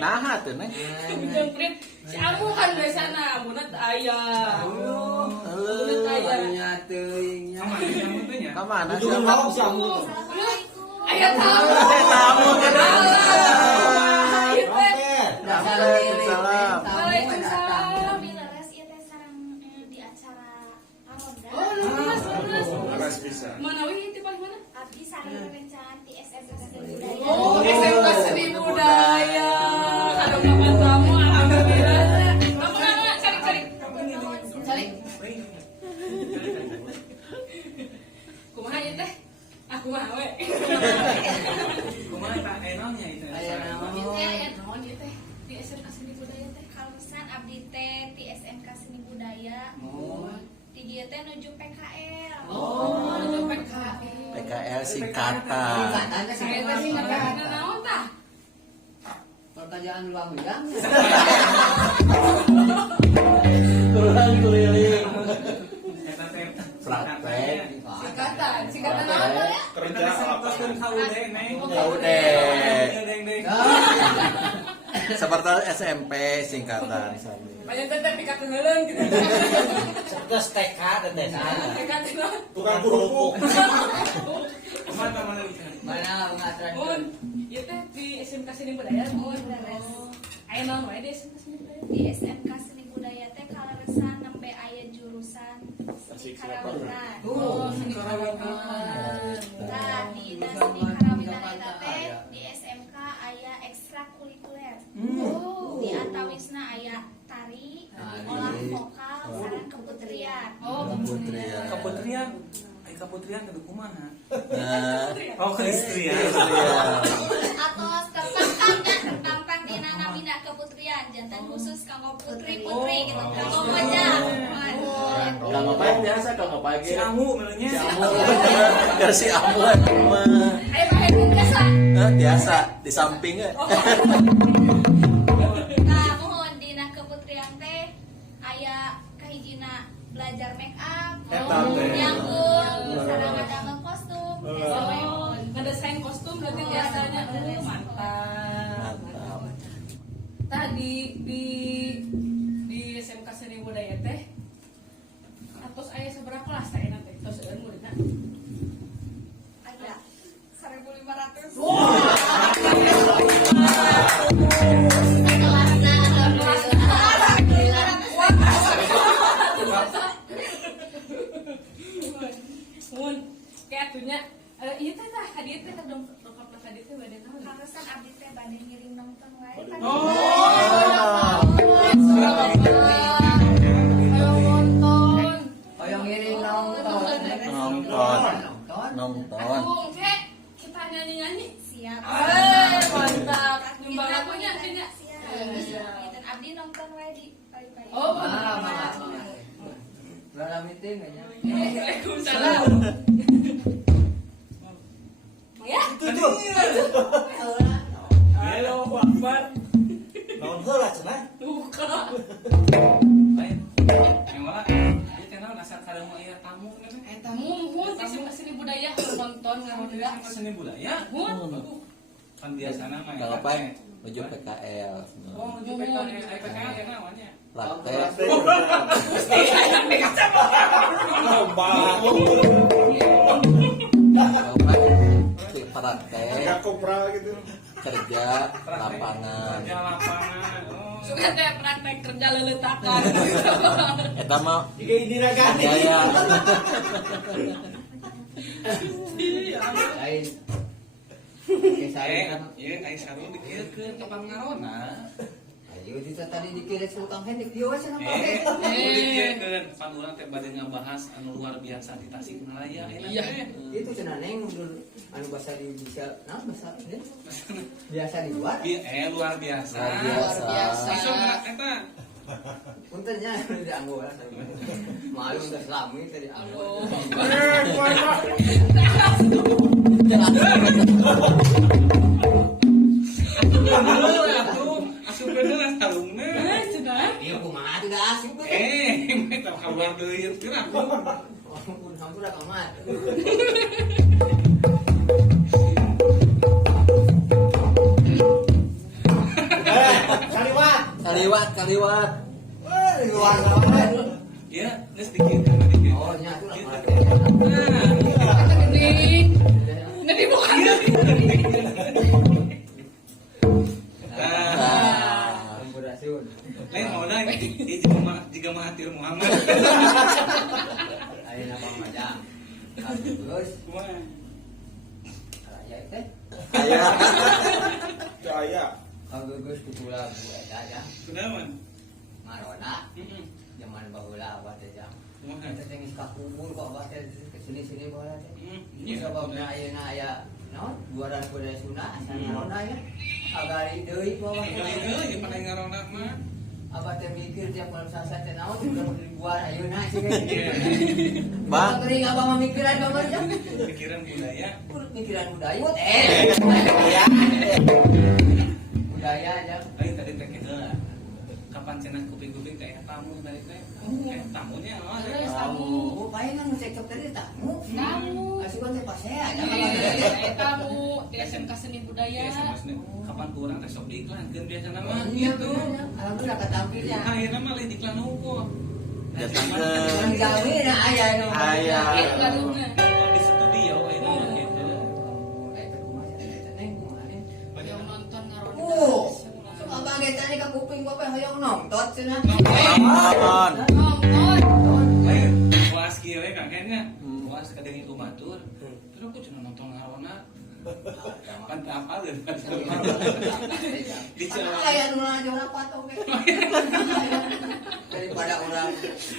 Nah tuh nih. Jemprit. Si Amu kan biasana, Amunat ayah. Amunat ayah. Kemana sih? Ayah tahu. Tamu kan. Waalaikumsalam. Waalaikumsalam. Bilaras ieu teh sareng di acara Aronda. Oh, lulus. Bisa. Mana wih itu paling mana? Abdi sareng rencana di SMK Seni Budaya. Oh, SMK Seni Budaya. Ada kapan kamu alhamdulillah. Kamu cari. Cari. Kumaha ieu teh? Aku mah we. Kumaha tak enaknya itu. Aya naon ieu teh? Di SMK Seni Budaya teh. Kalusan abdi teh di SMK Seni Budaya. Di dieu teh nuju PKL. Oh, itu PKL. PKL singkatan. Saya teh singkatan naon tah? Pertanyaan luang bilang. Kurang keliling. Eta teh Praktek. Singkatan naon tah ya? Kerja apa? KUD neng. KUD. Deng. Seperti SMP singkatan. Banyak teh pikat heuleung gitu. Terus TK dan desa. Pikat naon? Tukang kerupuk. Kumaha mana bisa? Mana ngaturan? Mun, ieu teh di SMK Seni Budaya. Mun, aya naon wae di SMK Seni Budaya? Di SMK Seni Budaya teh kalaresan nembe aya jurusan seni karawitan. Oh, seni karawitan. Nah, di seni karawitan eta teh di SMK aya ekstrakurikuler. Di antawisna aya tari, olah vokal, sareng keputrian. Oh, Putrian. Keputrian. Keputrian kudu kumaha? Nah, Oh, keistrian. Atos tertampang dina namina keputrian, jantan khusus kanggo putri-putri gitu. Kanggo pajak. Kang apa biasa Kang apa Si ge? Amu namanya. Kasih amu mah. aya bae biasa. Biasa di samping ge. Nah, mohon dina keputrian teh aya kahijina belajar make up, nyambung, sareng ngadamel kostum, Oh, ngedesain kostum berarti biasanya. Mantap. Mantap. Tadi di SMK Seni Budaya teh atos aya sabaraha kelas teh enak teh tos eueun muridna. aya 1.500. Kelasna Mun kayak atunya ieu teh tah hadiah teh kadang lengkapna hadiah teh bade naon? Karusan abdi teh bade ngiring nonton wae. Nonton. Yang ngiring nonton. Nonton. Aduh, engke kita nyanyi-nyanyi. Siap. Mantap. Nyumbang lagunya kayaknya. Siap. Dan abdi nonton wae di pagi-pagi. Oh, Mana? Berada meeting aja. Waalaikumsalam. Ya. Halo, Akbar. Naon heula cenah? Buka. Lain. Yang mana? Ieu teh naon asal karemu aya tamu nih. Eta mumpun di SMK Seni Budaya nonton ngaronda. Seni budaya. Mun. Kan biasana mah. Kang apa? Menuju PKL. Oh, menuju PKL. PKL ya namanya. Praktek. Praktek. Agak kopral gitu. Kerja lapangan. Kerja lapangan. Oh. Suka teh praktek kerja leletakan. Eta mah Jika Indira Gandhi. gaya. Lain. Kisah kan. Iya, ai saru dikirkeun ka Pangarona. Ayo kita tadi dikira Sultan Hendik dia wes napa? Dikirkeun pan urang teh bade ngabahas anu luar biasa di Tasikmalaya. Iya. Itu cenah neng anu bahasa di bisa nah bahasa ini biasa di luar. Luar biasa. Luar biasa. Masuk eta. Puntennya di Anggora. Malu udah selami tadi Anggora. Asup bener sarungna. Sudah. Iya kumaha teh dah asik teh. Eta kabar deui teh aku. Ampun hampura kamat. Kaliwat. Luar banget. Ya, geus dikirkeun dikir. Oh, nya atuh lah. Gede. Gede bukan. Nah, Sampurasun. lain mau dah jika mahathir Muhammad. Ayeuna pamajang. Terus Kumaha? raya teh Aya. Jaya. kageus kutula buat aja. Kunaon? Marona Heeh. zaman baheula abah teh jang. Kumaha? Kita teh geus kakubur kok abah teh kesini-sini baheula teh. Iya, Sababna ayeuna aya naon buaran budaya Sunda asal marona ya. Agari deui ku abah Tinggal teh. itu yang paling ngarona mah. Abah teh mikir tiap malam sasa teh naon udah ribuan ayeuna sih Iya. Bang. Teuing abah mah mikiran gambar jang. Pikiran budaya. Urut mikiran budaya budaya aja. Lain tadi teh heula. Kapan cenah kuping-kuping teh tamu tadi teh. Tamunya naon? Tamu paling kan ngecek tadi tamu Tamu. asupan teh pas ya Saya tamu di SMK Seni Budaya. Biasa maksudnya kapan kurang teh sok diiklankeun biasa nama iya gitu. alhamdulillah ketampilnya Ayeuna mah lain iklan hukum. Datangkeun. orang Jawi na aya nu Aya. Itu lalunya. Di studio ini gitu. Yang nonton ngarona. sok abang ge tadi ka kuping bae hoyong nonton cenah Nonton. Nonton. Lain puas kieu we kakeknya. Puas kadengi kumatur. Terus aku cuma nonton ngarona. Pan teu apal geus. Dicewa. aya nu lanjut rapat oge daripada orang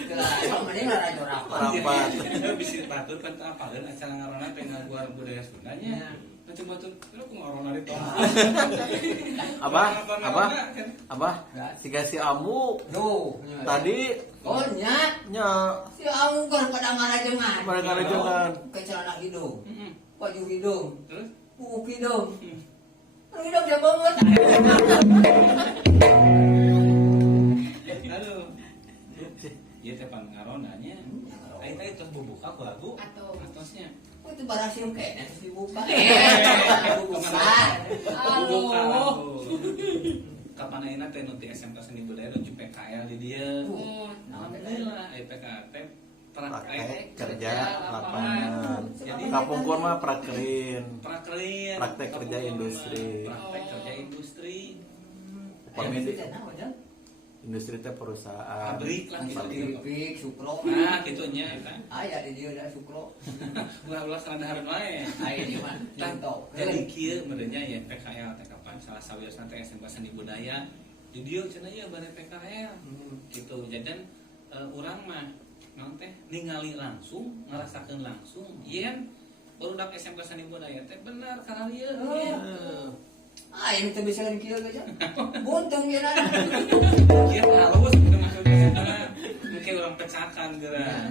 kelas mending lanjut rapat Rapat. Bisa batur pan teu apaleun acara ngarona teh ngaguar budaya Sundanya. Macam batur, terus aku ngarona di tong. Abah, tiga si Amu duh tadi oh nya nya si amu kan pada ngarajengan pada ngarajengan. ke celana hidung Heeh. baju hidung Terus kuku hidung hidung dia banget Halo. Ieu teh pan ngaronanya. Aing teh tos bubuka ku lagu Atau. atosnya. oh itu barasium kayaknya terus dibuka Bubuka Halo. lagu. Kapan ayeuna teh nu ti SMK Seni Budaya nuju PKL di dieu. Alhamdulillah aya PKL teh Praktek kerja lapangan. Jadi Kapungkur mah prakerin. praktek Kerja industri. Praktek kerja industri. Pamedi. Industri teh perusahaan. Pabrik lah gitu. pabrik sukro Nah, gitunya eta. aya di dia ada sukro Ulah-ulah sarandahareun wae. aya di mana contoh Jadi kieu merenya ya PKL teh kapan salah sawiosna teh SMK Seni Budaya. Di dieu cenah ieu bare PKL. Gitu. Jadan urang mah naon teh ningali langsung, ngarasakeun langsung yen barudak SMK Seni Budaya teh bener karalieu. ini tuh bisa kan kieu aja buntung ya nana Kieu halus gitu maksudnya. Mungkin urang pecakan geura.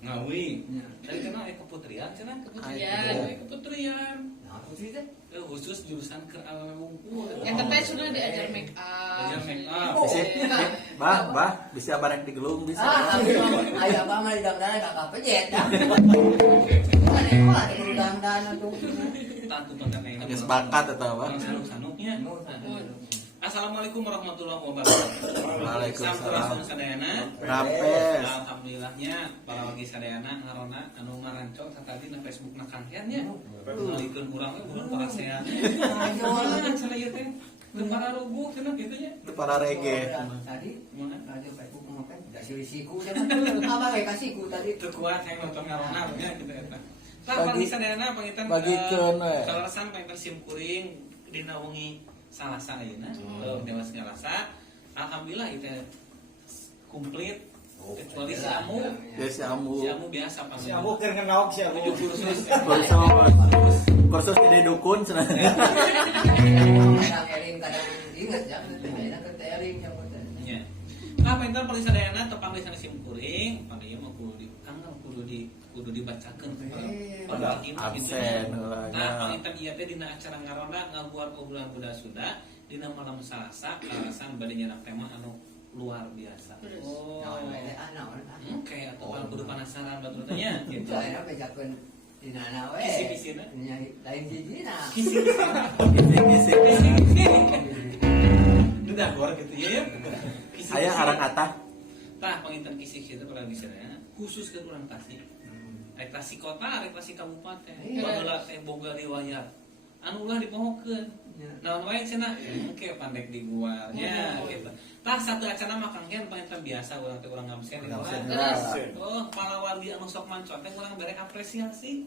Ngawi. Tadi kenal keputrian cenah Keputrian. keputrian. nah putri teh Khusus jurusan ke alam wungkul. Yang teh sudah diajar make up. Diajar make up. Bisa, bisa bareng digelung bisa. aya apa mah di dangdana gak kapejet dah kan itu lah di dangdana tuh Tatu kontennya. Geus bakat eta mah. Sanuk-sanuknya. Mun. Assalamualaikum warahmatullahi wabarakatuh. Waalaikumsalam. Sampurasun sadayana. Rapes. Alhamdulillahnya para wagi sadayana ngarona anu ngarancok tadi na Facebook na Kang Hen nya. Ngalikeun urang we bulan para sehat. Ayo sana ieu teh. Teu para rubuh cenah kitu nya. Itu para reggae. tadi Mana? radio Facebook mau kan gak silih-siku cenah apa we kasihku tadi Teu kuat hayang nonton ngarona nya kitu eta. Tah Bagi- pagi sadayana pangitan bagikeun we. Salarasan pangitan sim kuring dina wengi Salasa ayeuna. Dewas Salasa. Alhamdulillah itu komplit kecuali si Amu. Ya si Amu. Si Amu biasa pas. Si Amu keur ngenaok si Amu. Kursus di dukun cenah. kadang eling kadang inget ya ayeuna keur teh eling ya bener Nya. Apa entar paling sadayana tepang di sana sim kuring, pada ieu mah kudu dibacakeun pada Absen heula Nah, nya. pangitan ieu teh dina acara ngaronda ngaguar obrolan budak Sunda dina malam Salasa alasan bade nyenak tema anu luar biasa. naon we teh naon Kayak atuh pan kudu penasaran batur teh nya gitu. itu ayeuna bejakeun dina na we Kisi-kisina. nya lain hijina Kisi-kisi. Udah gor gitu ya. Aya arang atah. Tah panginten kisih itu kalau misalnya khusus ke urang Tasik. Rek Tasik kota, rek Tasik kabupaten. Baheula teh boga riwayat. Anu ulah dipohokeun. Naon wae cenah engke pandek di guarnya gitu. Tah satu acara mah Kang Hen panginten biasa urang teh urang ngabsen di Ngabsen urang. heula. Oh, palawali anu sok mancot teh urang bere apresiasi.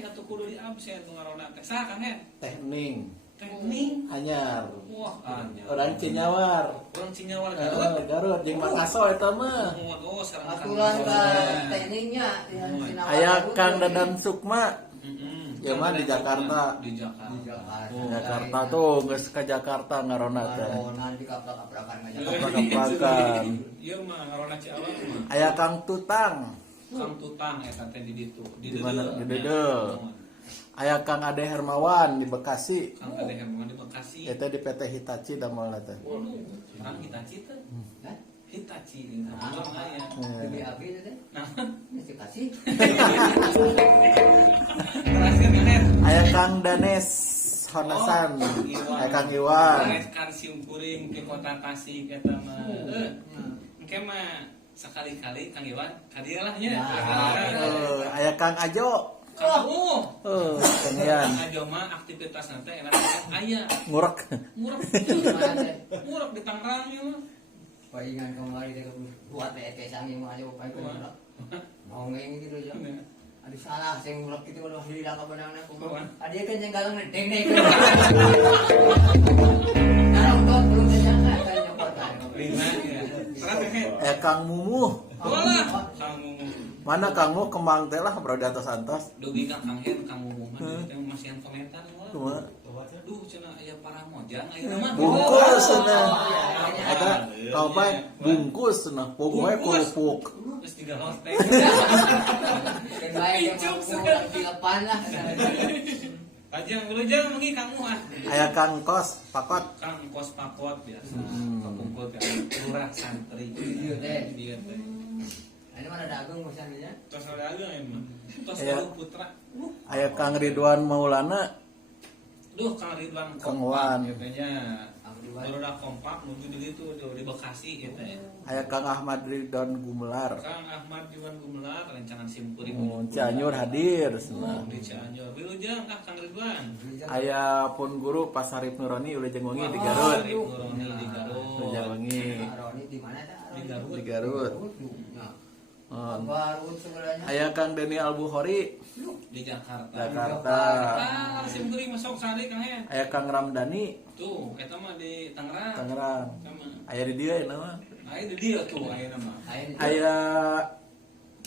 Atuh kudu di absen nu ngaranna teh. Saha Kang Hen? Teknik Teknik. anyar. Wah, anyar. Orang Cinyawar. Urang Cinyawar Garut. Garut jeung Makassar eta mah. Oh, sareng aturan ke tekniknya ya, Sinawar Aya dulu. Kang Dadan Sukma. Heeh. Ya mah di Jakarta. Di Jakarta. Di Jakarta. Jakarta tuh geus ka Jakarta ngarona teh. Nanti kaprak-kaprakan aja. Kaprak-kaprakan. Ieu mah ngaranna Ciawang mah. Aya Kang Tutang. Kang Tutang eta teh di ditu. Di mana? Di Dedeu. Aya Kang Ade Hermawan di Bekasi. Kang Ade Hermawan di Bekasi. Eta di PT Hitachi damelna teh. Waduh, orang Hitachi teh. Hah? Hitachi ini orang aya. Lebih abi itu teh. Nah, Mesti kasih. terakhir kan Aya Kang Danes Honasan. Aya Kang Iwan. kalsium kuring ke kota Tasik eta mah. Engke mah sekali-kali Kang Iwan kadieu lah nya. Aya Kang Ajo. Kang Kenian aja mah aktivitas nanti enak aya ngurek. murah murah di Tangerang ya mah. Palingan kemarin dia buat teh sangi mah aja paling bener. Mau ngeng gitu aja. Aduh salah sing ngurek gitu udah hilang ka benangna kumaha. Adi kan yang galang deng-deng. Nah, untuk belum nyangka kan nyokot kan. Lima ya. Terus Kang Mumuh. Walah, Kang Mumu. Mana Kang Mumuh kembang teh lah bro di atas antos. Dugi Kang Hen, Kang Mumu mah teh masih yang komentar mah. Kumaha? Duh cenah aya para mojang aya mah. Bungkus cenah. Eta kaopa bungkus cenah poe kerupuk. Terus tiga hosteng. Yang baik yang mau di depan lah. Pajang belujang mengi Kang Muah. Aya Kang Kos Pakot. Kang Kos Pakot biasa. Kapungkul ka lurah santri. Iya teh. Dia teh. Ini mana dagang misalnya? Tos ada emang. Tos Iya. putra. Aya Kang Ridwan Maulana. Duh Kang Ridwan Kang Wan. katanya. Baru udah kompak menuju di itu di Bekasi gitu ya. Aya Kang Ahmad Ridwan Gumelar. Kang Ahmad Ridwan Gumelar rencangan simkuring Cianjur hadir cenah. di Cianjur. Wilujeng Kang Ridwan. Aya pun guru Pasarip Nurani Wilujeng Wengi di Garut. Nurani di Garut. Wilujeng Wengi Roni di mana dah? Di Garut. di Garut. Garut sebenarnya. Aya Kang Deni Albuhori Di Jakarta. Jakarta. Ah, simkuring masuk sari Kang ya. Aya Kang Ramdhani Tuh, eta mah di Tangerang. Tangerang. Sama. Aya di dieu nama. Aya di dia tuh aya nama. Aya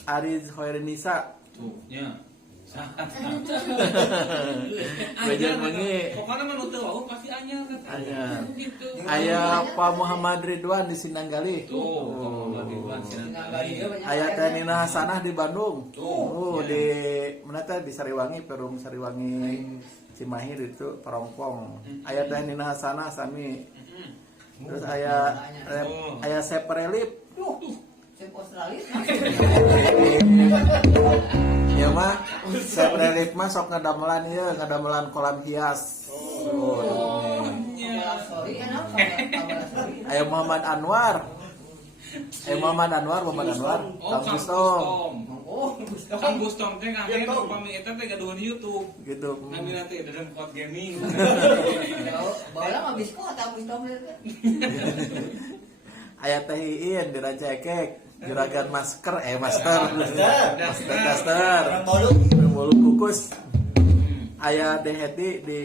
Ariz Hoirenisa. Tuh, nya. Wilujeng Wengi. Pokoknya mah nu teu wau pasti anyar kata. Anyar. Gitu. Aya Pak Muhammad Ridwan di Sinanggali. Tuh, Pak Ridwan Sinanggali. Aya Teh Nina Hasanah di Bandung. Tuh, Di mana teh di Sariwangi, Perum Sariwangi Cimahi itu Perongpong. Aya Teh Nina Hasanah sami. Terus aya Seprelip. Sep Australia. Ya mah Seprelip mah sok ngadamelan ieu, ngadamelan kolam hias. Sorry enak. Aya Muhammad Anwar. Muhammad Anwar, Kang Bustom. Oh, Kang Bustom teh Kang Hen upami eta teh gaduhan YouTube. Gitu. Ngambil nanti dalam pot gaming. bawa mah biskot atau bistom Aya Teh Iin di Ranca Ekek, juragan master. Bolu kukus. Aya Deheti di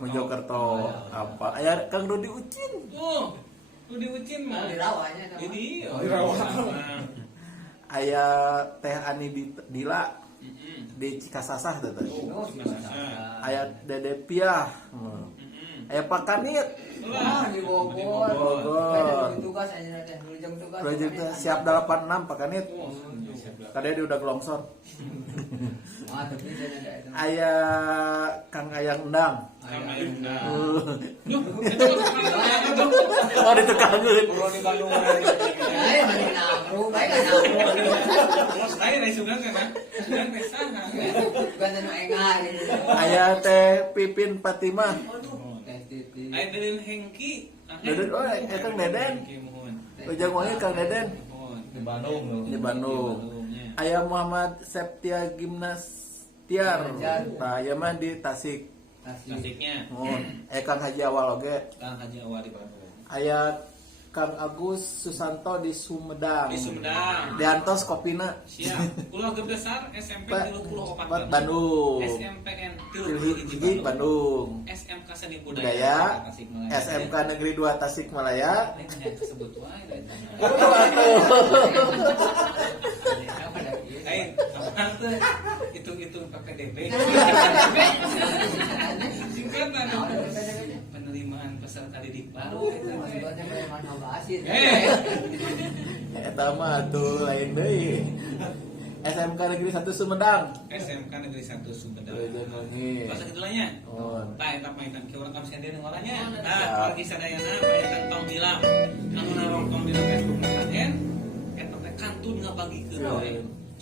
Mojokerto. Apa? Aya Kang Rudi Ucin. Tuh, Rudi Ucin mah. dirawanya. Ini. Aya Teh Ani Dila di Cikasasah teh. Aya Dede Piah. Aya Pak Kanit. Wah, di Bogor. Bogor. Tugas aja teh, nulujeng tugas. Project siap 86 Pak Kanit. Tadi dia udah gelongsor. Ah, tapi saya ada itu. Aya Kang Ayang Endang. Kang Ayang Endang. Duh, oh ditekangeun. Di Bandung. Ayo mending nabru, baik kan nabru. Bos lain aya sugan kan? Sugan teh saha? Bukan enggak gitu. Aya Teh Pipin Fatimah. Teh Titi. Aya Deden Hengki. Deden, oh, Kang Deden. Hengki mohon. Ujang wangi Kang Deden Mohon. Di Bandung loh. di Bandung. Bandungnya. Aya Muhammad Septia Gimnastiar. Nah, ya mah di Tasik. Tasiknya. Kang Haji Awal oge. Kang Haji Awal di Bandung. Aya Kang Agus Susanto di Sumedang. Di Sumedang. Di Antos Kopina. Siap. Keluarga besar SMP 34. Bandung. SMPN Hiji Bandung. SMK Seni Budaya. Budaya Tasikmalaya. SMK Negeri 2 Tasikmalaya. Ini disebut wae. Apa tuh? Hitung-hitung PPDB. Singkatan dong. Penerimaan peserta didik baru. Eta mah atuh lain deui. SMK Negeri 1 Sumedang. SMK Negeri 1 Sumedang. Bahasa kedulanya. Tah eta paitan ke urang kamsian deui ngolanya. Nah, lagi sadayana paitan tong bilang. Anu narong tong bilang Facebook makanen. Eta teh kantun ngabagikeun we.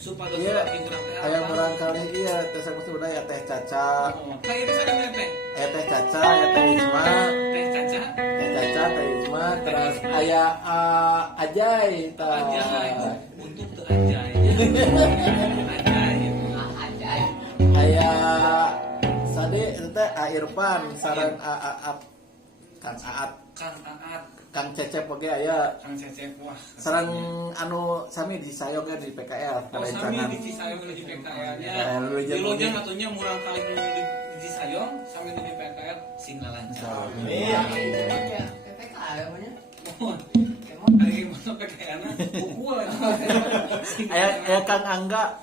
Supaya Iya, semakin urang teh aya barangkali iya teh Sumedang teh Caca. Kayak itu sadaya teh. Teh Caca, teh Isma. Teh Caca. Teh Caca, teh Isma, terus aya Ajay tah. Ajay. Untuk teu Ajay. Ajay. Aya Sade teh Irfan sareng Kang Aat, Kang Aat, Kang Cecep oge aya. Kang Cecep wah. Sareng anu sami di sayong kan di PKL Oh, sami di Cisayong di PKL-nya. Di Lojang atunya murang kali nu di Cisayong sami di PKL sing lancar. Iya. Ari mah PKL-na buku aja. Aya Kang Angga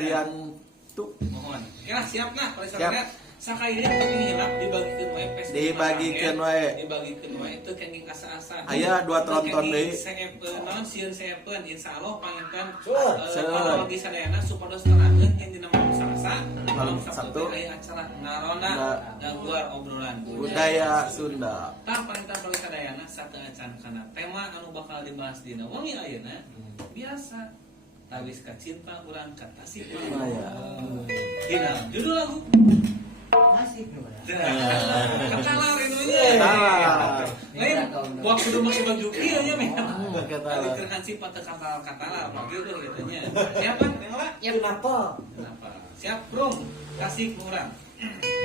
Rian tuh Mohon. Kira siap nah kalau Siap. misalnya sakayanya tapi hilap dibagikeun wae pes. Dibagikeun wae. Dibagikeun wae teu kenging asa-asa. Aya 2 tronton deui. Naon sieun seepeun insyaallah panginten Seueur. pagi sadayana supados terangkeun yang dina malam Salasa, Malam malam Sabtu. Sabtu aya acara ngarona ngaguar obrolan Budaya Sunda. Tah panginten pagi sadayana sateuacan kana tema anu bakal dibahas dina wengi ayeuna biasa tawis ka cinta urang ka Tasikmalaya. Dina judul lagu Katalar ini lain buat kudu make baju kieu nya meh. Kali keur sifat katalar mah gitu nya. Siapa? Yang apa? Kenapa? Siap, Bro. Kasih kurang. Asik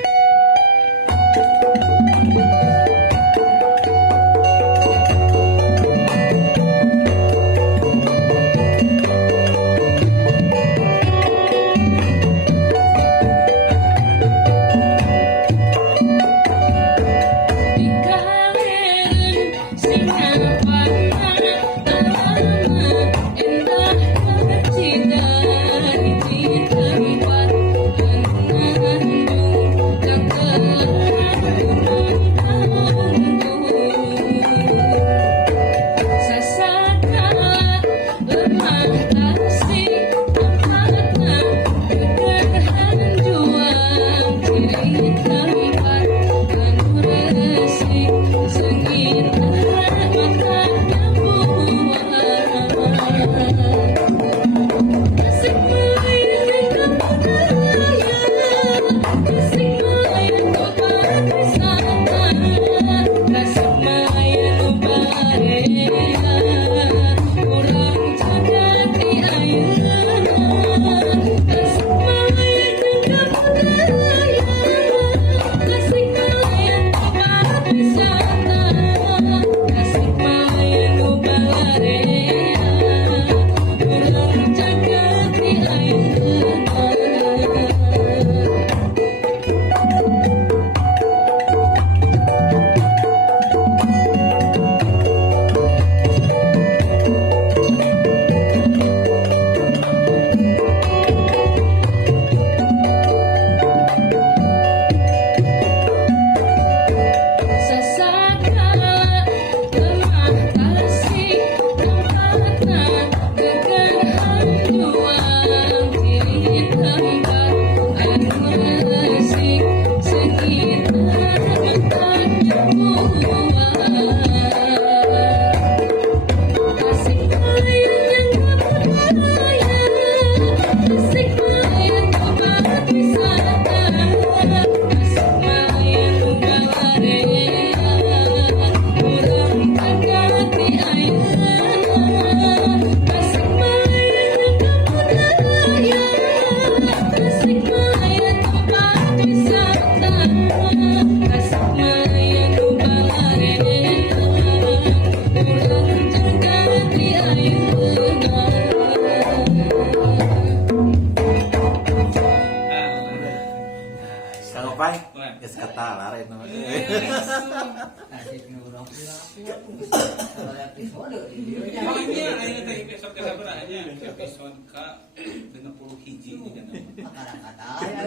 Tasik nu urang pula aku. Kalau episode di dieu nya. Oh iya, ayeuna teh episode ke sabaraha nya? Episode ka 60 hiji juga nama. Kata-kata ya.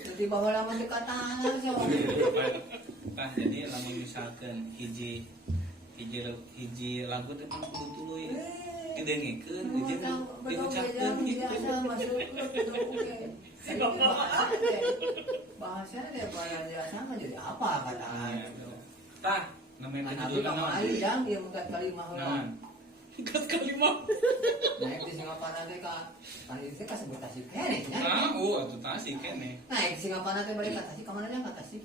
Jadi bawa lama di kata siapa? Tah jadi lamun misalkan hiji lagu teh mah kudu tuluy didengekeun jeung diucapkeun gitu. Bahasa deh bahasa sama jadi apa kata? Tah namanya Kan judulna abi naon? kali yang dia mukat kalimah Naon? heula. Ikat kalimah. Naik di Singapura teh kan itu ka sebut tasik kene nya. Atuh tasik keneh. Naik di Singapura teh balik ka tasik ka mana nya ka tasik.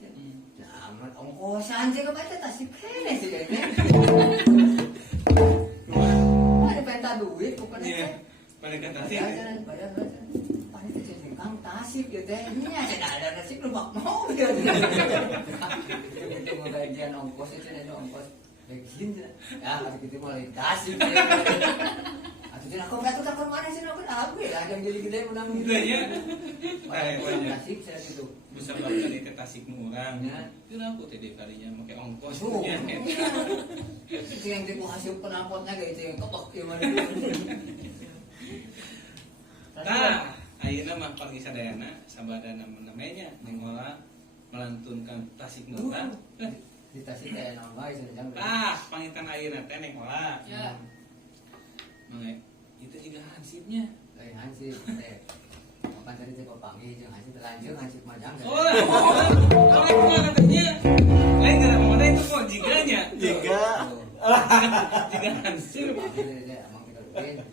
Nah, amat ongkosan sih ka baca tasik kene sih kene. Ada penta duit bukan Iya. Pada kan tasik. Bayar. Pani teh jeung kang tasik ya teh. Nya cenah ada tasik lu bak mau ya. Itu mau bagian ongkos itu cenah ongkos. Begin ya, ada gitu mulai tasik. Atuh cenah kok gak tukar mana sih aku aku ya yang gede-gede menang gitu. Gitu ya. Banyak tasik saya gitu. Bisa bahkan itu tasik nu urang. Ya. Itu aku teh di kalinya make ongkos Tuh. nya. Itu yang tipu hasil penampunnya kayak itu yang ketok gimana. Nah, ayeuna mah panggi sadayana sabada namanya mengolah melantunkan tasik nu urang. Di tasik kayak nama itu jangan. Pangitan ayeuna teh mengolah. Ya. Mangga itu juga hansipnya. Lain hansip teh. Kapan tadi teh papanggih jeung hansip lanjut hansip majang. Oh, kalau katanya lain gara mana itu kok jiganya. Jiga. Jiga hansip. Emang kita rutin.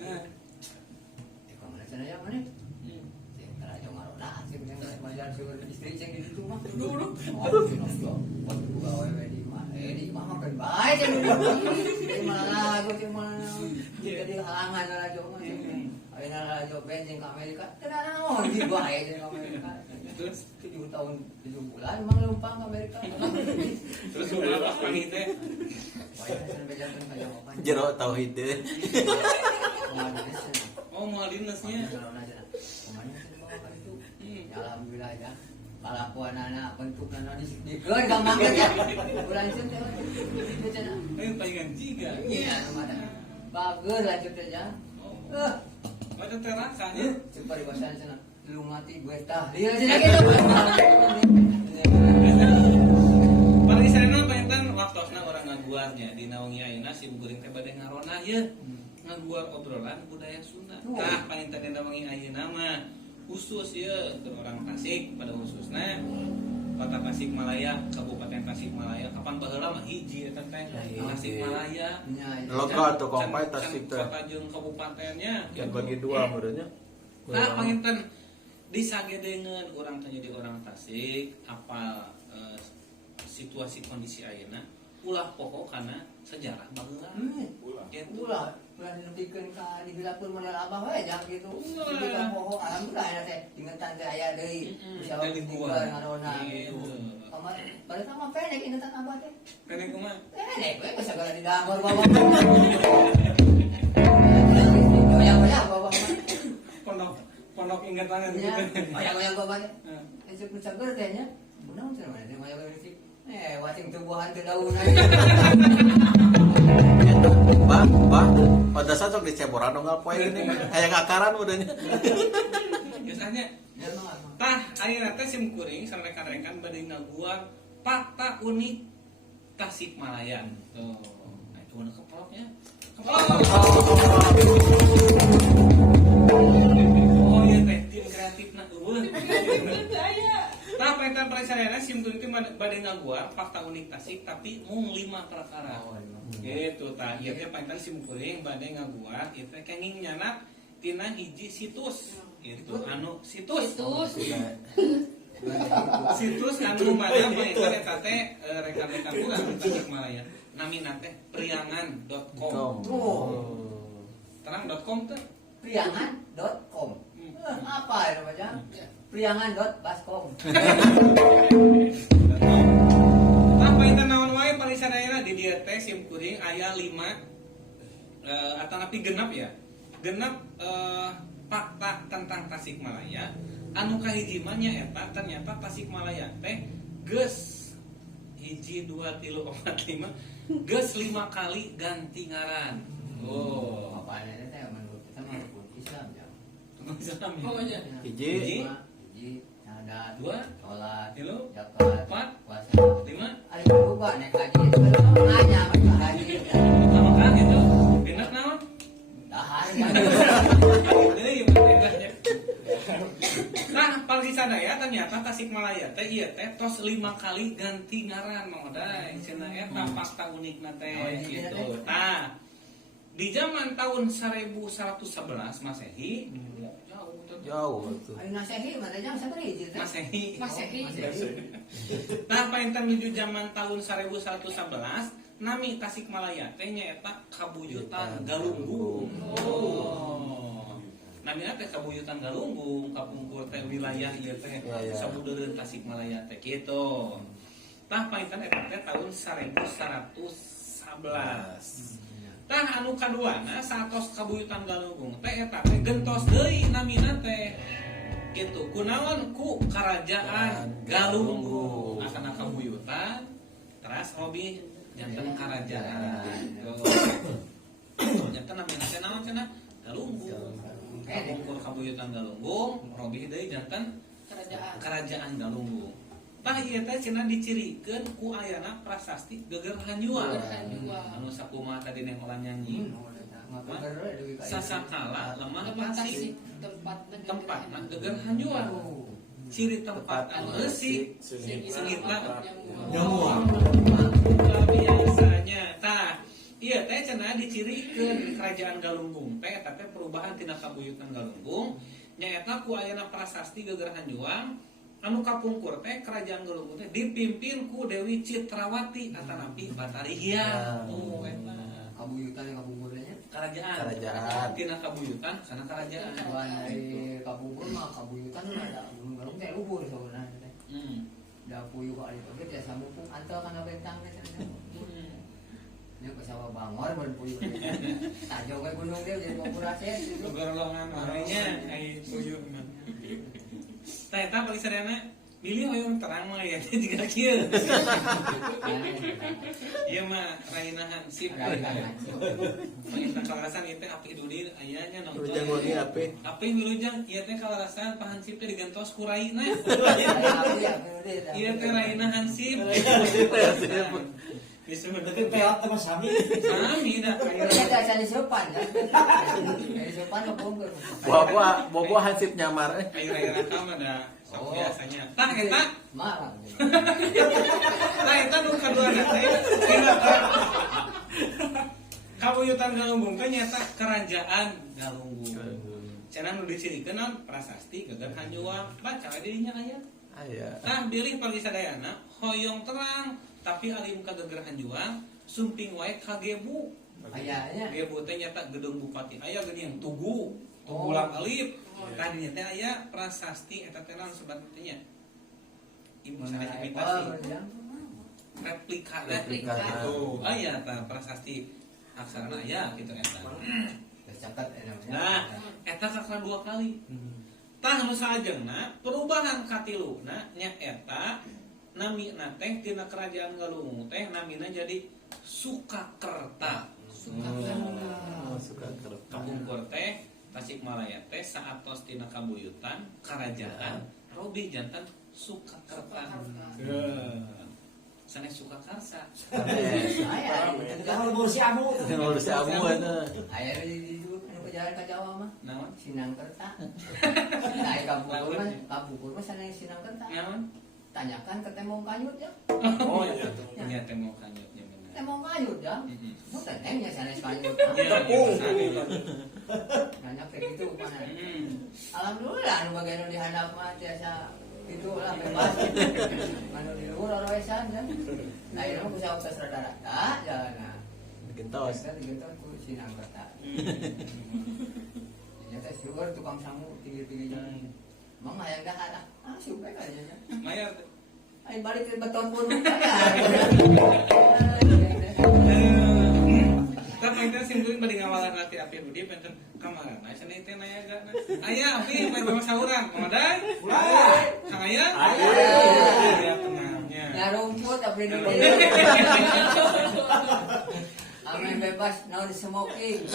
Mana cenah ya mana? Yang teraja marona hansip yang majang suruh istri ceng di situ mah. Dulu. Waktu gawe di mah makan bae cenah. Di mana lagu ceng mana. Jadi halangan raja mah. Ayeuna raja bensin ke Amerika. Kenapa naon di bae ke Amerika. Terus 7 tahun 7 bulan emang lumpang ke Amerika. terus berapa pangi teh? Baik sampai jangan kayak apa. Jero tauhid deh. Oh, mau dinasnya. Alhamdulillah ya. Kalakuan anak bentuk nana disikeun gampang ya. Bulan itu cenah. Ayo palingan jiga. Iya, bagus lanjut aja. Ada terasanya. Cepat dibahasan cenah. Lu mati gue tahlil cenah gitu. Paling sana pengen waktosna orang ngaguarnya di naungi ayeuna sim kuring teh bade ngarona ye. Ngaguar obrolan budaya Sunda. Tah paling tadi naungi ayeuna mah khusus ya ke orang Tasik pada khususnya Kota Tasikmalaya, Kabupaten Tasikmalaya. Kapan baheula mah hiji eta teh Tasikmalaya. Lokal tuh kompai Tasik teh. Kota jeung kabupatennya. Kan bagi dua menurutnya. Nah, panginten disagedengeun urang teh jadi orang Tasik, apal situasi kondisi ayeuna ulah pokok kana sejarah baheula. Gitu. Ulah dipikeun ka dihilakeun model abah we jak gitu. Ulah poho alhamdulillah ya teh ingetan teh aya deui. Bisa Dari gua. ngarona gitu. Kamar balik sama pendek ingetan abah teh. Kene kumaha? Pendek we bisa segala di dangor bawa. Goyang-goyang bawa. Pondok ingatan Ya, goyang-goyang bawa teh. Ecuk cager teh nya. Benar teh mana teh goyang-goyang sih. Wacing tubuhan teh daunan. Pada saat sok diceboran dong poe ini. Kayak ngakaran udahnya. Biasanya tah ayeuna teh sim kuring sareng rekan-rekan bade ngaguar fakta unik Tasikmalaya. Tuh. Nah, itu mana keproknya? Oh iya teh tim kreatifna eueuh. Tah pentas presarena sim kuring teh bade ngaguar fakta unik Tasik tapi mung 5 perkara. Gitu tah ieu teh pantan sim kuring bade ngaguar ieu teh kenging nyana tina hiji situs gitu anu situs anu mana mainkan eta teh rekan-rekan urang di Tasikmalaya namina teh priangan.com terang.com teh priangan.com. Apa ya namanya? Priangan.baskom. tah painten naon wae paling sadayana di dieu teh sim kuring aya 5 atau napi genep ya genep fakta tentang Tasikmalaya anu kahiji mah nya eta ternyata Tasikmalaya teh geus 1, 2, 3, 4, 5 geus 5 kali ganti ngaran. Oh, Apa ini teh menurut kita mah rukun Islam ya. Islam ya. Oh, iya. Hiji, Hiji, syahadat, Dua, sholat, tilu, zakat, empat, puasa. 5. Ari berubah naik haji itu kan nanya mah haji. Pertama kali itu dinas naon? Dahar. Ini gimana ya? Nah, pagi sadaya ternyata Tasikmalaya teh ieu teh tos 5 kali ganti ngaran Mangday. Cenah eta fakta unikna teh gitu. Nah, di zaman tahun 1111 Masehi, jauh tuh. jauh tuh. Ari nasehi mah teh jangan sabariji teh. Masehi. Masehi. Nah, painten menuju zaman tahun 1111 nami Tasikmalaya teh nyaeta Kabuyutan Galunggung. Oh. Nami teh Kabuyutan Galunggung, kapungkur teh wilayah ieu teh sabudeureun Tasikmalaya teh kitu. Tah painten eta teh tahun 1111. Tah anu kaduana satos Kabuyutan Galunggung teh eta teh gentos deui namina teh. Gitu. Kunaon ku Kerajaan Galunggung. Asana Kabuyutan teras hobi janten kerajaan. Janten namina teh naon cenah? Galunggung. Kapungkur Kabuyutan Galunggung, hobi deui janten kerajaan Galunggung. Tah ieu teh cenah dicirikeun ku ayana prasasti Geger Hanjuang. Anu sakumaha tadi neng ulah nyanyi. Sasakala lemah tasik tempatna Geger Hanjuang. Ciri tempat anu resik seungitna Nyamuang. biasanya. Tah ieu teh cenah dicirikeun kerajaan Galunggung teh eta teh perubahan tina Kabuyutan Galunggung nyaeta ku ayana prasasti Geger Hanjuang. Anu kapungkur teh kerajaan Galunggung teh dipimpin ku Dewi Citrawati atanapi Batari Hyang. Oh eta Kabuyutan yang kabungkurnya. kerajaan. Tina Kabuyutan sana kerajaan. Tuan dari kabungkur mah kabuyutan mah ada gunung galung teh luhur sebenarnya teh. Da puyuh kali oge teh samupung antel kana bentang teh. Nya ke sawah Bangor mun puyuh. Tajo we gunung teh jadi populasi itu. Gerlongan marinya ai puyuh mah. Tah eta bagi sadayana milih hoyong terang mah ya juga kieu. Ieu mah Raina Hansip. Main kalarasan ieu teh apih dudi aya nya nonton. Wilujeng wangi apih. Apih wilujeng ieu teh kalarasan Pak Hansip teh digantos ku Raina. Ieu teh Raina Hansip. Disebut Tapi peot sama sami. sami dah Kita kayak ada cari sopan kan. Cari sopan kabungkur. Bobo hansip nyamar air rakam ada sok Oh. biasanya. Tah eta Marah. Nah, itu nu kaduana teh. Tina Kabuyutan Galunggung teh nyata kerajaan Galunggung. Cenah nu dicirikeun naon prasasti Geger Hanjuang. Baca we di dinya aya. aya Tah bilih pagi sadayana hoyong terang tapi alim ka Geger Hanjuang sumping wae kagebu. Ayahnya. Gebu teh nyata gedung bupati aya geuning Tugu, Tugulang Alif. Tah dinya teh aya prasasti eta teh naon sebatnya. Ibu saya imitasi. Replika gitu. Oh iya, ta prasasti aksara aya gitu eta. Tercatat namanya. Nah, eta kakak 2 kali. Tah nu saajengna perubahan katiluna nya eta namina teh tina kerajaan Galunggung teh namina jadi Sukakerta. suka kereta Kapungkur teh Tasikmalaya teh saatos tina Kabuyutan kerajaan Robi jantan Sukakerta. Sanes Sukakarsa. Ayah. Kalau mau si amu. ngurus si amu eta Ayah di anu jalan ka Jawa mah. Naon? Sinangkerta. Nah, kabungkur mah sana Sinangkerta. Naon? Tanyakan ke Temong Kayut ya. Oh iya tuh. Punya temo kanyutnya benar. Temong Kayut ya. Mau tenengnya sana Kayut. Iya, iya. Nanya kayak gitu mana. Alhamdulillah anu bagian di handap mah tiasa itu lah bebas. Manu di luar orang wesan kan. Nah, ini mah bisa utas rada-rada ya nah. gentos Kita digentos ku Sinangkerta. Ternyata syukur tukang samu tinggi-tinggi jalan. Mang hayang dah anak. Ah, syukur kayaknya. Mayar. Ay balik ke beton pun kaya. Tapi itu simpulin balik ngawalan nanti api budi penten kamaran. Nah, sana itu nayaga. Ayah, api main bawa sahuran. Mau dai? Mulai. Kang ayah? Ayah. Ya tenangnya. Ya Ada rumput tapi dulu. Amin bebas non smoking.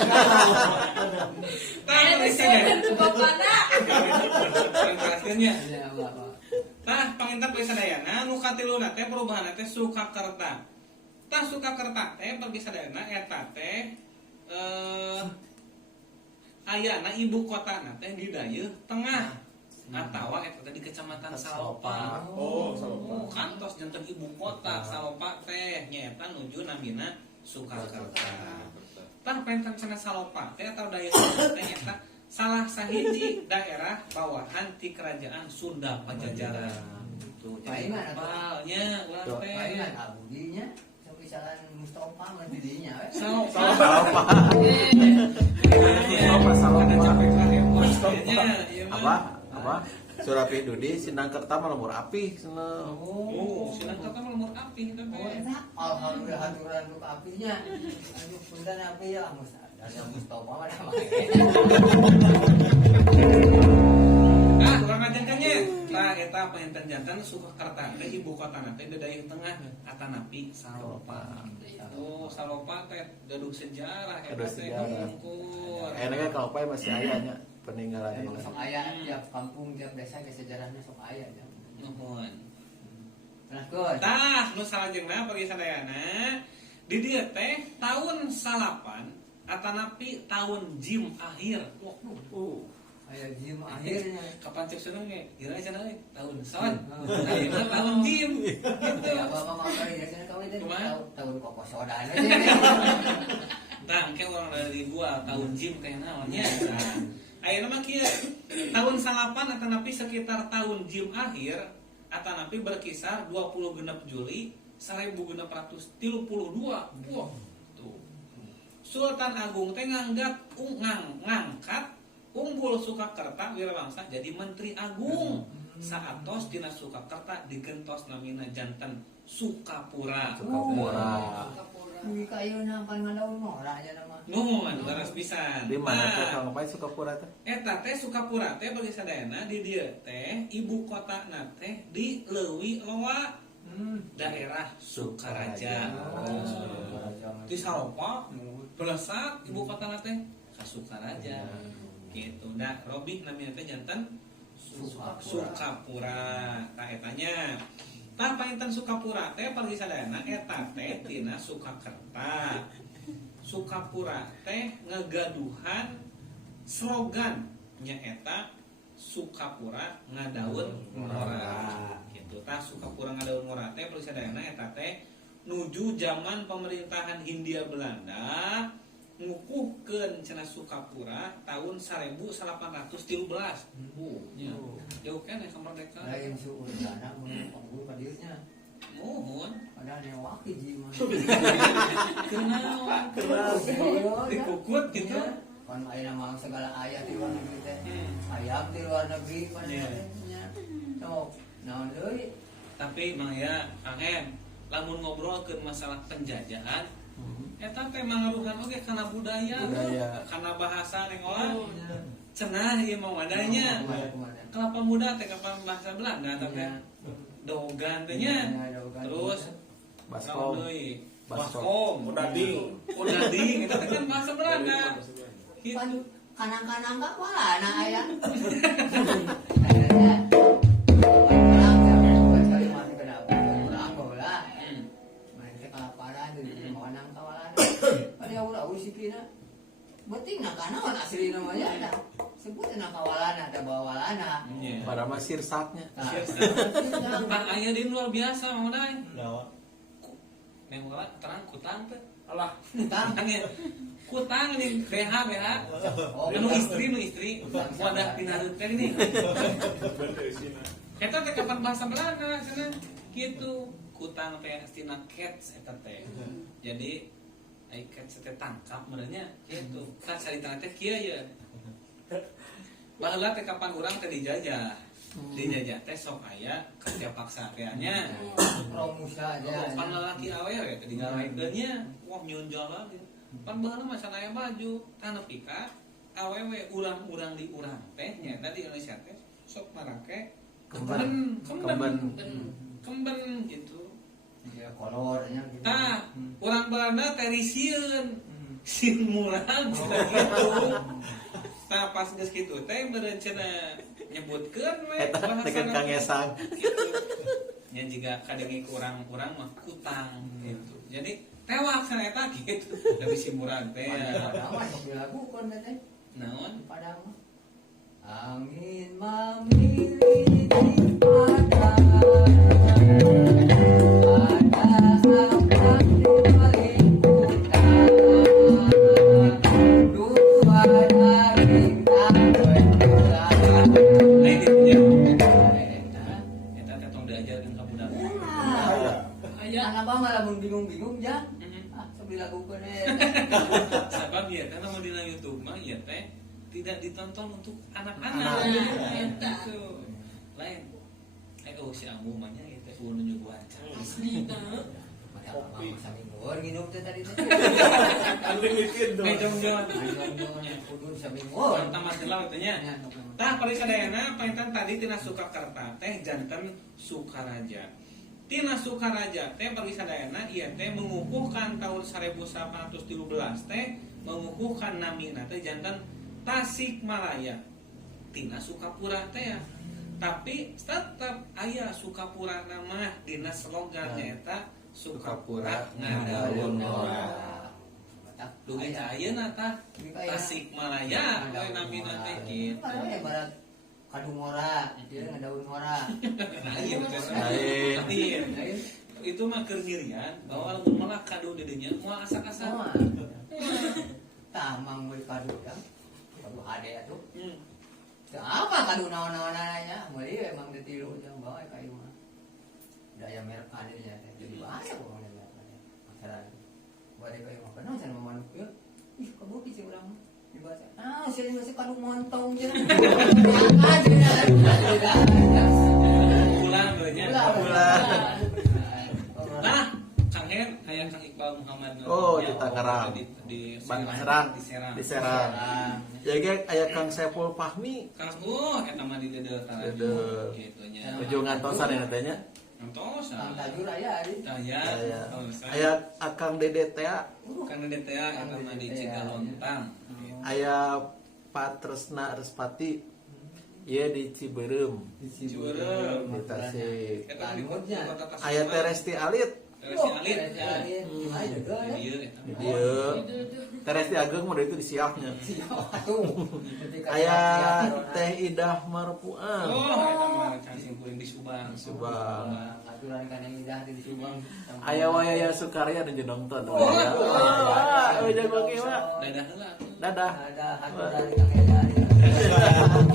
Ada disuruh tuh bapakna. Terakhirnya. Ya, Bapak. Tah panginten pergi sadayana nu katiluna teh perubahan teh Sukakerta. Tah Sukakerta teh pergi sadayana eta teh ayana ibu kotana teh di dayeuk tengah atawa eta teh di kecamatan Salopa. Oh, Salopa. Kantos janten ibu kota Salopa teh nyaeta nuju namina Sukakerta. Tah penten cenah Salopa teh atau dayeuk teh nyaeta salah sahiji daerah bawahan ti kerajaan Sunda Pajajaran. Tuh, jadi Palingan, balnya ulah Tuh, teh. Palingan abudinya misalkan Mustafa mah didinya we. Salopa. Salopa. Salopa. Ada capek terakhir posnya, ieu mah. Apa? Surapi Dudi Sindang Kerta mah lemur api cenah. Oh, Sindang Kerta mah lemur api eta Oh, teh. enak. Alhamdulillah haturan untuk apinya. Aduh, punten api ya ada Mustafa mah dah make. Ah, urang ngajantannya. Tah eta panenten jantan Sukakerta teh ibu kotana teh di daerah tengah atanapi Salopa. Oh, Salopa teh gaduh sejarah eta Gaduh teh sejarah. ngungkur. Enaknya kalau Pai masih ayahnya peninggalan Emang ini. sok aya tiap kampung tiap desa ke sejarahnya sok aya ya. Nuhun. Terus Tah, nu salajengna pergi sadayana di dieu teh tahun salapan atanapi tahun Jim akhir. Wah, aya jim akhirnya. kapan cek seneng ge? Kira cenah we tahun sawan. Nah, ieu mah tahun Jim. Gitu. Ya bapak mah kali ya sini kau itu Kumaha? tahun koko soda aja. Tah, engke urang dari gua tahun Jim kayak naonnya. Nah, ayeuna mah kieu tahun salapan atanapi sekitar tahun Jim akhir atanapi berkisar 26 Juli 1632. Wah, tuh. Sultan Agung teh ngangkat Unggul Sukakerta Wirabangsa jadi Menteri Agung. Saatos dina Sukakerta digentos namina janten Sukapura. Sukapura. Kuwi kayeuna pan ngadaun ngora aja nama. Nuhun, leres pisan. Di mana teh Nah, kalau Pai Sukapura teh? eta teh Sukapura teh bagi sadayana di dieu teh ibu kotana teh di Leuwi Loa, daerah Sukaraja. Di Salopa, Pelesat ibu kotana teh ka Sukaraja. Gitu. Nah, Robi namanya teh janten Sukapura. Tah etanya. Tah painten Sukapura teh pergi sadayana eta teh tina Sukakerta. Sukapura teh ngegaduhan slogan nya eta Sukapura ngadaun ngora. Gitu. Tah Sukapura ngadaun ngora teh pergi sadayana eta teh nuju zaman pemerintahan Hindia Belanda ngukuhkeun cenah Sukapura tahun 1813. Nya. Jauh kan ya kemerdekaan. Lain suul dana mun unggul ka dieunya. Mohon. Padahal yang wakil ji mah. Kenaon? Dikukut gitu. Kan aya mah segala ayat di luar negeri teh. Ayat di luar negeri kan. Iya. Sok, naon deui? Tapi mah ya, Kang Em, lamun ngobrolkeun masalah penjajahan, eta teh mangaruhan oge kana budaya, kana bahasa nengolah. Cenah ieu mah wadanya. Kelapa muda teh kapan bahasa Belanda tapi dogan teh nya. Terus Baskom. Baskom, Odading. Odading itu kan bahasa Belanda. Kan Gitu. kanang-kanang ka mana aya? Beting na kana asli namanya ada. Sebut na kawalana ada bawalana. Iya. Pada mah sirsatnya. Bang aya di luar biasa modai. Naon? Neng ora terang kutang teh. Alah. Kutangnya. Kutang ini BH. Oh, Nu istri. Wadah pinareut teh ini. Eta teh kapan bahasa Belanda cenah. Kitu. Kutang teh astina cats eta teh. Jadi ai cats teh tangkap merenya kitu. Kan carita teh kieu ya. Baheula teh kapan urang teh dijajah. Dijajah teh sok aya kerja paksa teh nya. Romusa aja. Pan lalaki awewe teh digalaikeun nya. Wah nyunjol lagi. Pan baheula mah can aya baju, tah nepi ka awewe urang-urang di urang teh nya tadi Indonesia teh sok marake kemben gitu. Ya kolornya gitu. Tah, orang Belanda terisieun. Sin murang cenah gitu. Tah pas geus kitu teh meureun cenah nyebutkeun we Eta tekan Kang Esang. gitu. Nya jiga kadenge ku urang-urang mah kutang gitu. Jadi tewak sana eta gitu. Da bisi murang teh. Padahal mah sok dilakukan teh. Naon? Padahal mah. Angin memilih di mata. Ada apa di balik hutan. Dua daging tak berjalan. Lain dipunya. Eta teh tong diajarkeun ka budak. Aya Anak abang malah mun bingung-bingung jang. Sok dilakukan Sabab ya teh namun dina YouTube mah ya teh tidak ditonton untuk anak-anak. Nah, eta. Gitu. Lain. Si Amu mah nya ieu teh ulun nyuguhan can. Aslina. Kopi samingguan nginum teh tadi teh. Jong-jongan. Kudun samingguan. Tamat heula teh nya. Tah parisadayana paintan tadi tina Sukakarta teh janten Sukaraja. Tina Sukaraja teh parisadayana ieu teh mengukuhkan tahun 1813 teh mengukuhkan namina teh janten Tasikmalaya. Tina Sukapura teh ya. Tapi tetap aya Sukapura nama dina slogannya eta Sukapura ngadaun ora. Dugi ayeuna tah Tasikmalaya we namina teh kitu. Ya barat kadung ora, dia ngadaun ora. Lain Lain. Lain. itu mah keur ngirian bahwa lamun malah kado dedenya moal asak-asak. Sama. Tamang we kado kan. Kado ade atuh. Apa kado naon-naon aya? Meuli emang ditilu jeung bawa kayu mah. Daya merek adenya teh jadi bahaya pokoknya masalah. Bade kayu mah kana cenah manuk ieu. Ih, kabuki sih urang dibaca. Ah, sih masih kado montong cenah. Pulang beulnya. Pulang. Nah, Kang Hen kayak Kang Iqbal Muhammad. Oh, di Tangerang. Di Serang. Di Serang. Di Serang. Ya ge aya Kang Saiful Fahmi. Kang eta mah di dedeuh tara. Dedeuh. Kitu nya. Ujung ngantosan ya teh nya. Ngantos. Kang Tajur aya ari. Aya. Aya Akang Dede teh. Kan DTA eta mah di Cigalontang. Aya Pak Tresna Respati. Ieu di Ciberem. Ciberem. Di Tasik. Eta di kota Tasik. Aya Teresti Alit. Teresi Alit. Iya. Di dieu. Teresti Ageng mah itu di Siaknya. Ketika Aya Teh Idah Marpuan. Oh, eta mah cacing kuring di Subang. Subang. aturan kan yang indah di Subang. Aya Wayaya Sukarya dan nonton. Oh, udah bagi mah. Dadah heula. Dadah. Ada aturan kang Eda.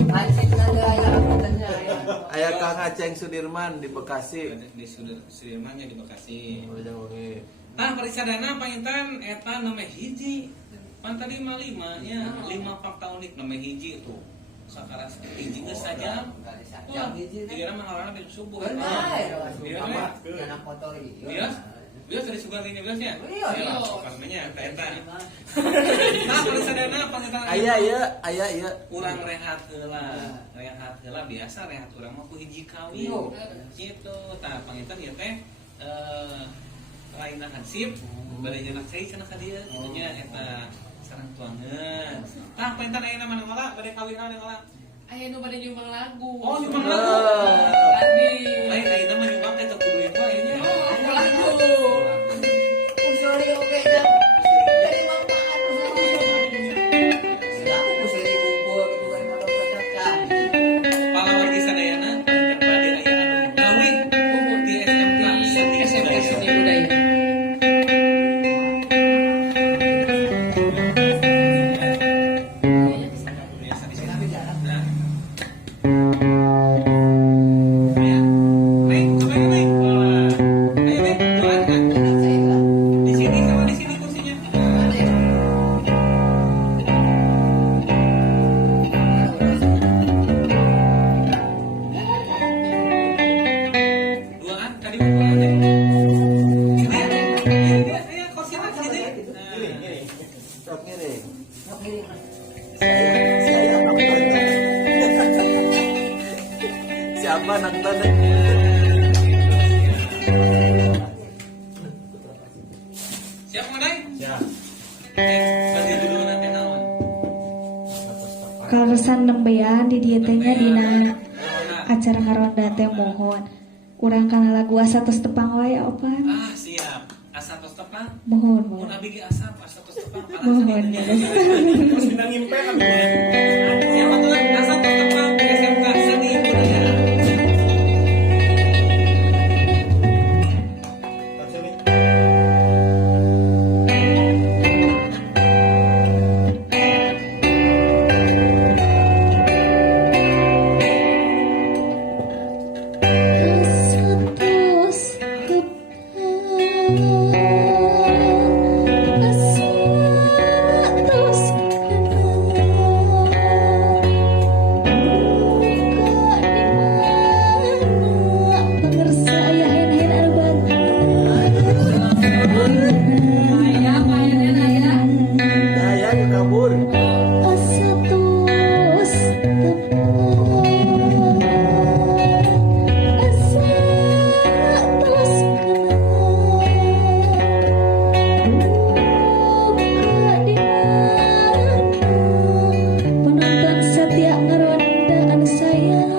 Hansip ada aya katanya ya. Aya Kang Aceng Sudirman di Bekasi. Di Sudirman nya di Bekasi. Udah bagi. Tah parisadana paintan eta nama hiji. Pan tadi mah 5 nya, 5 fakta unik nama hiji tuh. Sakaras hiji geus saja. Wah, dikira mah orang di subuh. Iya, anak motor ieu. Iya. Biasa dari sugar ini biasanya. Iya. Karena eta. Nah, parisadana paintan Aya urang rehat heula biasa rehat urang mah ku hiji kawin. Gitu. Tah pangitan ieu teh lainna hansip bade nyenak cai cenah ka dieu kitu nya eta sareng tuangeun. Tah pangitan aya mana ngolah bade kawin anu ngolah. Aya nu bade nyumbang lagu. Oh, nyumbang lagu. Tadi. Lain ayeuna mah nyumbang teh kudu ieu mah ieu nya. Oh, lagu. Usuri oge dah. Dari manfaat usuri. Selaku usuri kumpul gitu kan motor kaca. Pahlawan di sadayana pangitan bade aya anu gawin di SMK Seni budaya. biasa di sana. Nah. Ayo, naik, coba naik. Ayo naik, jalan kan? Di sini sama di sini kursinya. Duaan tadi mau pulang aja. Ini, ayo kursinya di sini. Nah. Sok ngiring. Siapa nonton? Siap Madai? Ya. Bagi dulu nanti naon. Kalasan nembean di dieu teh nya dina acara ngaronda teh mohon urang kana lagu asa tos tepang wae opan. Ah siap. Asa tos tepang. Mohon Mun mohon. abi ge asap asa tos tepang. Mohon ya. Terus bintang ngimpe kan. Siapa tuh asa tos tepang di SMK Seni Budaya. Ayah, bayarnya ayah. Daya yuk kabur. Penonton setia ngeronda anu sayang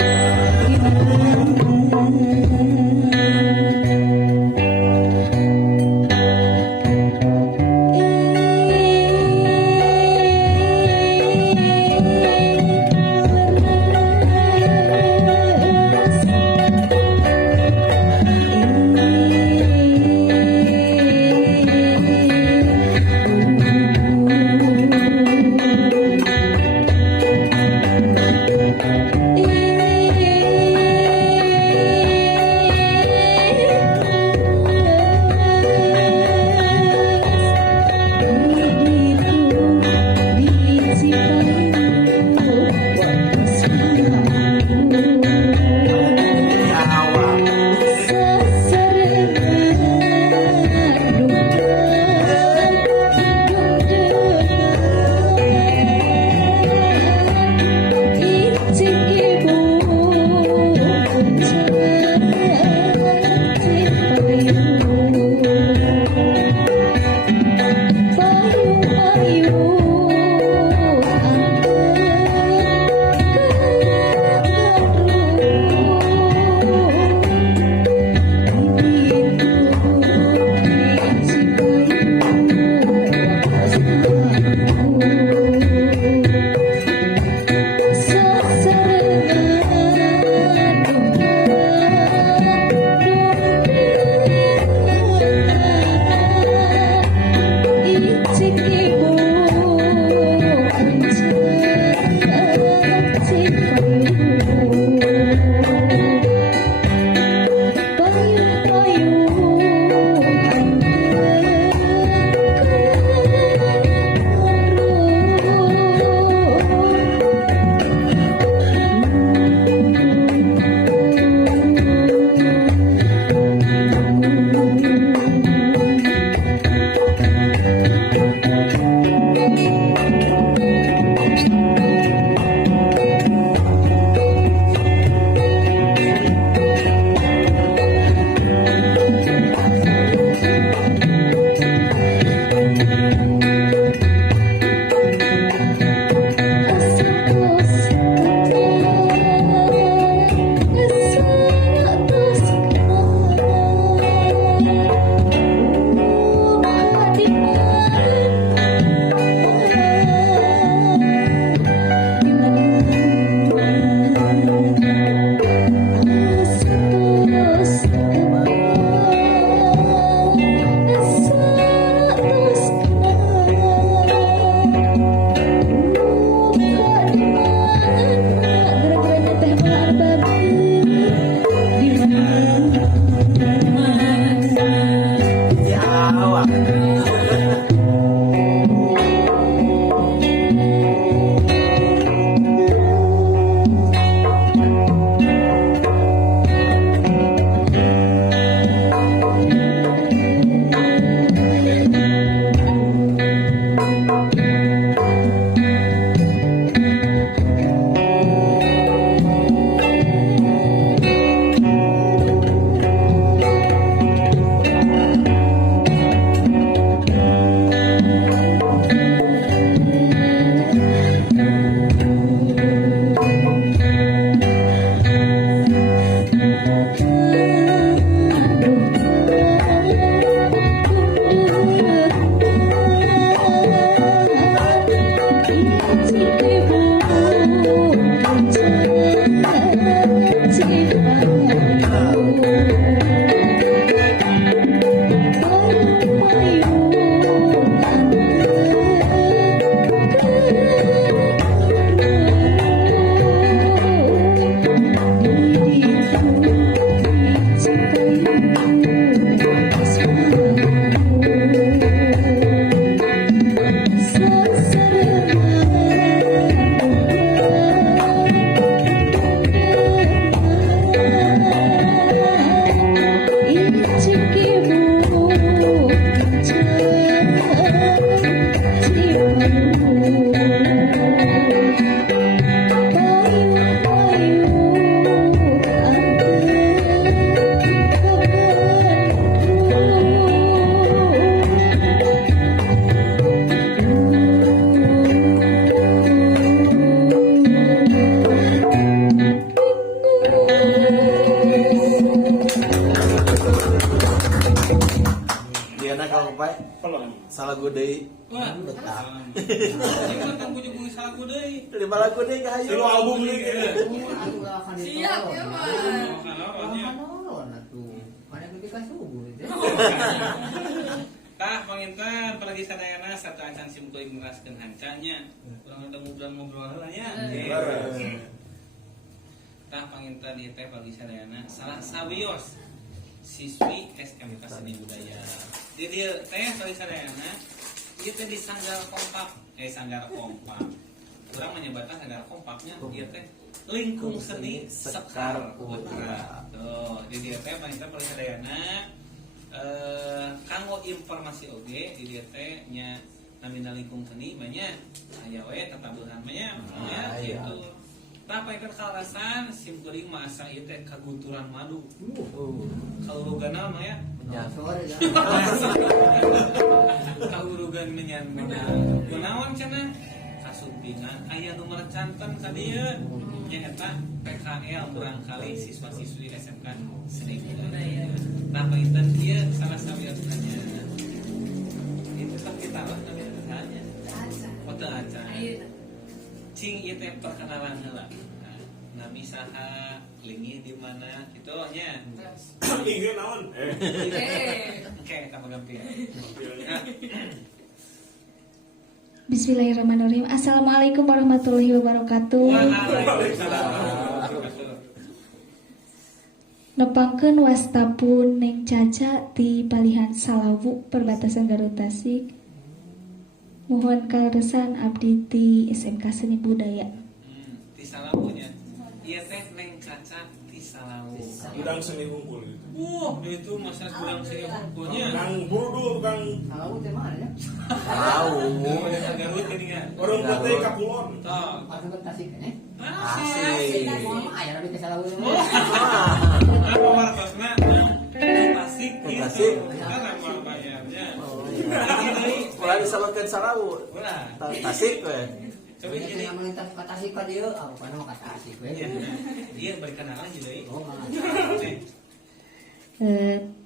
Ya awak. Dia nak kalau Pak Pelong. salah gue deui. Wah, Betah. ini kan bujuk bunyi salah gue deui. 5 lagu deui ka hayu. Tilu album nih. Siap ya mah. Kanolon atuh. Mana ketika subuh itu. Tah panginten pergi sadayana satu acan sim kuing ngeraskeun hancanya. Urang ada ngobrol-ngobrol heula nya. Tah panginten ieu teh pergi sadayana salah sawios siswi SMK Seni Budaya. Di dieu teh pergi sadayana ieu teh di Sanggar Kompak. Sanggar Kompak. Urang menyebutna Sanggar Kompaknya ieu teh Lingkung Seni Sekar Putra. Tuh, di dieu teh panginten pergi sadayana kanggo informasi oge di dieu teh nya namina lingkung seni mah nya aya we tetabuhan mah nya gitu. Tah paekeun kalasan sim kuring mah asa ieu teh kagunturan madu. Kaluruganna mah ya Sore ya. kalurugan menyan kunaon cenah kasumpingan aya nu merecanten ka dieu nya eta PKL barangkali siswa-siswi SMK Seni Budaya. Nah, panginten dia salah sawiosna itu kan kita lah namanya tanya. Foto aja. Cing ieu teh perkenalan heula. Nah, nami saha, lingi di mana gitu nya. Inge naon? Oke, tambah ganti. Bismillahirrahmanirrahim. Assalamualaikum warahmatullahi wabarakatuh. Waalaikumsalam. Nepangkeun wastapun Neng Caca di Palihan Salawu perbatasan Garut Tasik. Mohon kaleresan abdi ti SMK Seni Budaya. Di Salawu nya. Ieu teh Neng Caca di Salawu. Gudang seni hunkul gitu. Itu masa gudang seni hukumnya. Kang Burdu, Kang Kalau teh mana ya? Tahu. Garut geuningan. orang teh Kapulon. Toh. Atuh kan tasik kan eh? Asik. Aya lebih ke salah urang. Apa markasna? Tasik gitu. Tasik. Kan apa bayarnya? Ulah disebutkeun Salawu. Ulah. Tasik we. Coba Ini gini. melintas ke tasik ka dieu, apa kana mah ka tasik we. Iya beri kenalan juga ya. Oh, mah.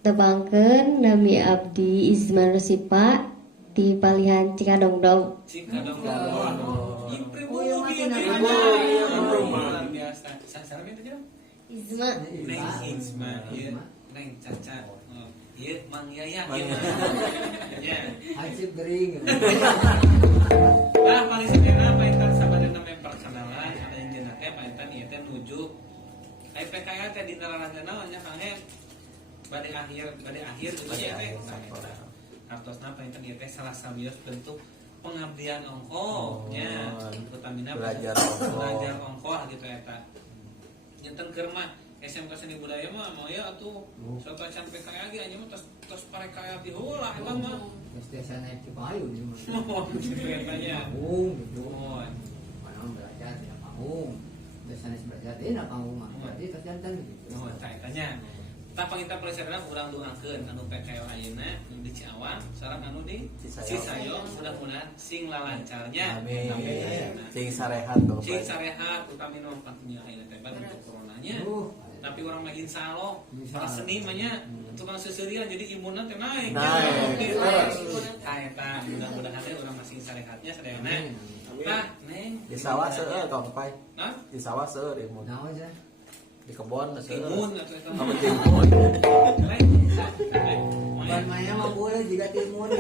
Tebangkeun nami abdi Izman Rusipa di Palihan Cikadongdong. Cika dong. Impre Oh, iya, bu, makin iya, apa? iya, luar biasa. Sasaran itu juga. Izma. Neng Isma, iya. Neng Caca. Oh, iya, Mang Yaya. Mang Iya. Ya. Hansip gering. Nah, paling sebenarnya Pak Intan sabada namanya perkenalan, ada yang jenak Pak Intan ieu teh nuju PKL teh di nerangana nya Kang He. Bade akhir gitu ya teh. Hartosna Pak Intan ieu teh salah sawios bentuk pengabdian ongko nya utamina Belajar ongko gitu eta. Nyenten keur mah SMK Seni Budaya mah mau ya atuh suatu acan PKL ge anya mah tos parekaya ti heula eta mah. Stesen naik ke payu di mana. Oh, gitu etanya. Panggung gitu. Oh. Mana belajar di panggung. Stesen belajar di panggung mah. Berarti tos jantan gitu. Oh, caitanya. Tah panginten peleseran urang doakeun anu PKL ayeuna di Ciawan sareng anu di Cisayong mudah-mudahan sing lalancarnya. Amin. Cing sarehat tuh. Cing sarehat utami nu patunya ayeuna teh untuk coronanya. Tapi orang lagi insyaallah para seni mah nya tukang seuseureun jadi imunna teh naik. Naik. Eta mudah-mudahan teh urang masih sarehatnya sadayana. Tah, Neng. Di sawah seueur Kang Pai. Hah? Di sawah seueur imun. Naon aja. di kebon timun atau itu sama timun. Bukan mainnya mah boleh jika timun.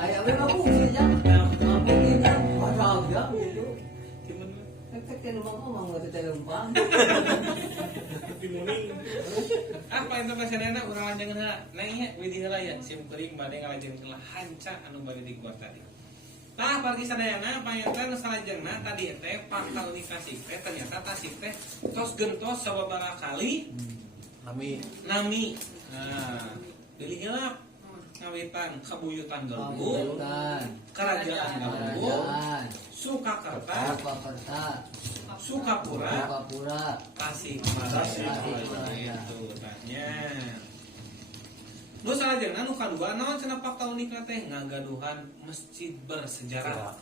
Ayah we mah fungsi jam. Mungkin jam padahal jam gitu. Kan rumah mah mau teh lempang. Timuning. Apa itu pasanana urang lanjangan heula naiknya widih heula ya sim kuring bade ngalajengan heula hanca anu bade di kuat tadi. Tah pargi sadayana panyentan salajengna tadi teh pangkal nikasih teh ternyata tasik teh tos gentos sababaraha kali Nami Nah, pilih heula ngawitan kabuyutan Galunggung, kerajaan Galunggung, Sukakerta, Sukapura, Tasikmalaya itu tanya. Nu salajengna nu kadua naon cenah fakta unik teh ngagaduhan masjid bersejarah.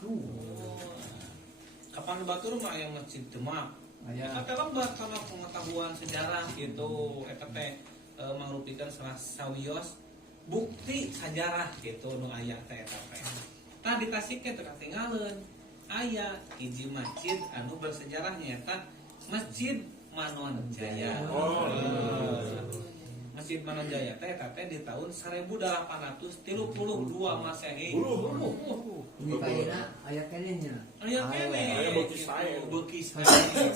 Kapan batur mah aya masjid Demak. Eta teh loba kana pengetahuan sejarah gitu. Eta teh mangrupikeun salah sawios bukti sejarah gitu nu aya teh eta teh. Tah di Tasik teh katinggaleun aya hiji masjid anu bersejarah nyaeta Masjid Manoan Jaya. Masjid Manoan Jaya teh di tahun 1832 Masehi. Ini kayaknya ayah kenenya. Aya kene. Aya beukis sae. Beukis sae.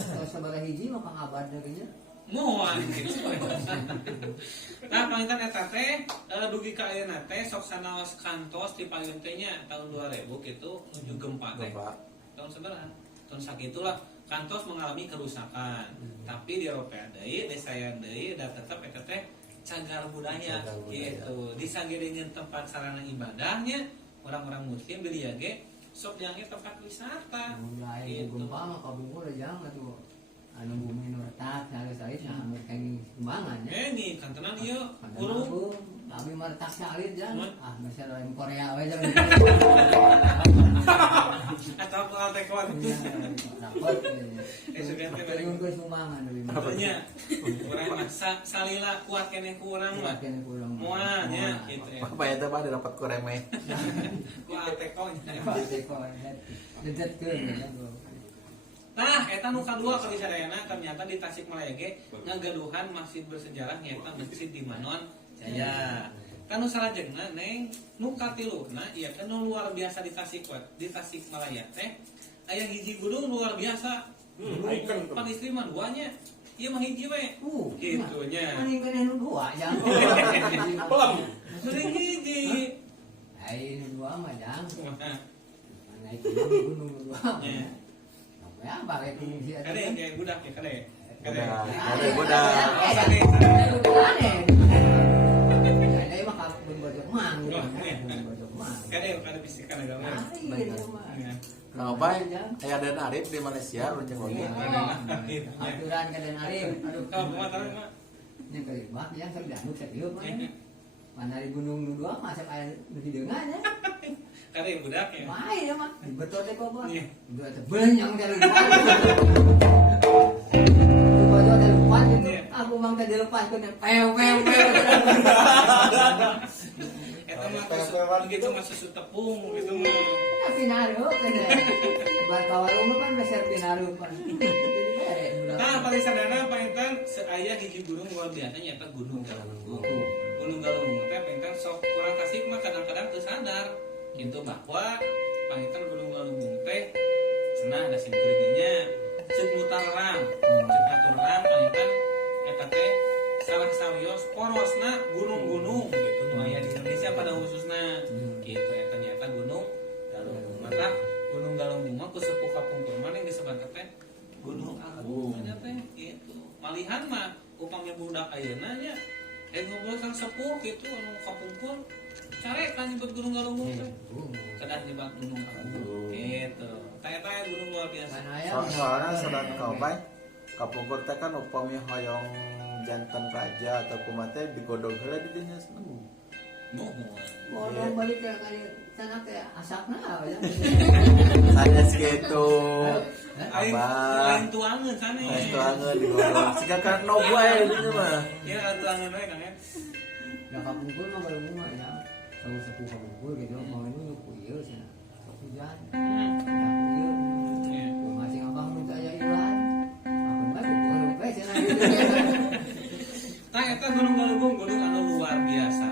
Kalau sabaraha hiji mah pangabadna kayaknya. Moal gitu. Nah, pangitan eta teh dugi ka ayeuna teh sok sanaos kantos di payun teh nya tahun 2000 kitu nuju gempa teh. Tahun sabaraha? Tahun sakitulah kantos mengalami kerusakan. Tapi di Eropa deui, di saya deui da tetep eta teh cagar budaya gitu. Di sagedeungeun tempat sarana ibadahnya orang-orang muslim beli ge sok dianggap tempat wisata. Mulai gempa mah kabungkul jangan tuh. Anu bumi nu retak salis-salis anu kenging kembangan ya. Ini kantenan ieu guru. Kami mah retak salis jangan. Masih lain Korea we jangan. Atau pengal tekon. Dapat. Sugan teh bari Terus sumbangan dari mana? Apanya? Urang mah salila kuat keneh ku urang mah. Kene kurang. Moal nya gitu ya. apa ya teh Pak dapat kuremeh. Ku tekon. Pasti kok. Dedet keun. Nah, eta nu kadua kali sadayana ternyata di Tasikmalaya ge ngagaduhan masjid bersejarah nyaeta Masjid di Manoan Jaya. Kan nu salajengna neng nu katiluna ieu teh nu luar biasa di Tasikmalaya teh aya hiji gunung luar biasa. Icon. Pan istri mah duanya. Ieu mah hiji we. Kitu nya. Mending kene nu dua jangan. Sering hiji. Ai nu dua mah jangan. Nah, Naik gunung nu dua. nya. Ya, pakai fungsi aja. Kade kayak budak ya kade. Kade. Ada budak. Kade. Ada mah kalau pun bojok mang. Bojok mang. Kade kada bisikan agama. Nah, bae aya Den Arif di Malaysia lonceng oge. Aturan ke Den Arif. Aduh, Kalau mau tahu mah. ini kelima yang sedang serius mah. Mana di gunung nu dua mah asa aya nu hideungan ya. Kade budak ya. Main ya mah. Betul deh kok, Bos. Iya. Dua teh benyang dari lupa. Bojok dari lupa gitu. Aku mang teh dilepas ku pew. Eta mah gitu mah susu tepung gitu mah. Tapi naruh kene. Buat kawarung kan beser pinaruh pan. Nah, paling sadana paintan aya hiji gunung luar biasa nyaeta Gunung Galunggung. Gunung Galunggung teh paintan sok kurang Tasik mah kadang-kadang teu sadar gitu bahwa paintan Gunung Galunggung teh cenah da simkuringnya ceuk mutarang. Ceuk aturang paintan eta teh salah sawios porosna gunung-gunung gitu nu aya di Indonesia pada khususna. Gitu eta nyaeta Gunung Galunggung. Mata Gunung Galunggung mah ku sepuh kapungkur mah yang disebut teh Gunung Agung ternyata gitu. Malihan mah upami budak ayeuna nya ngobrol sang sepuh gitu anu kapungkur carek kan nyebut Gunung Galunggung teh. Kedah nyebut Gunung Agung gitu. Taya-taya gunung luar biasa. Soalnya sedang kau bae kapungkur teh kan upami hoyong jantan raja atau kumaha teh digodog heula di dinya seneng. Mau balik ke kali sana teh asapna ya. Sanes gitu. Lain tuangeun saneh. Lain tuangeun digodog. Siga kan no bae dinya mah. Ya tuangeun we Kang ya. Da kapungkur mah baru mah ya. Tahu sepuh kapungkur gitu mau ini nu ieu cenah. Tapi hujan. Hmm. Iya. Masih abang minta aya iwan. Aku mah lupa cenah. Tah eta Gunung Galunggung gunung anu luar biasa.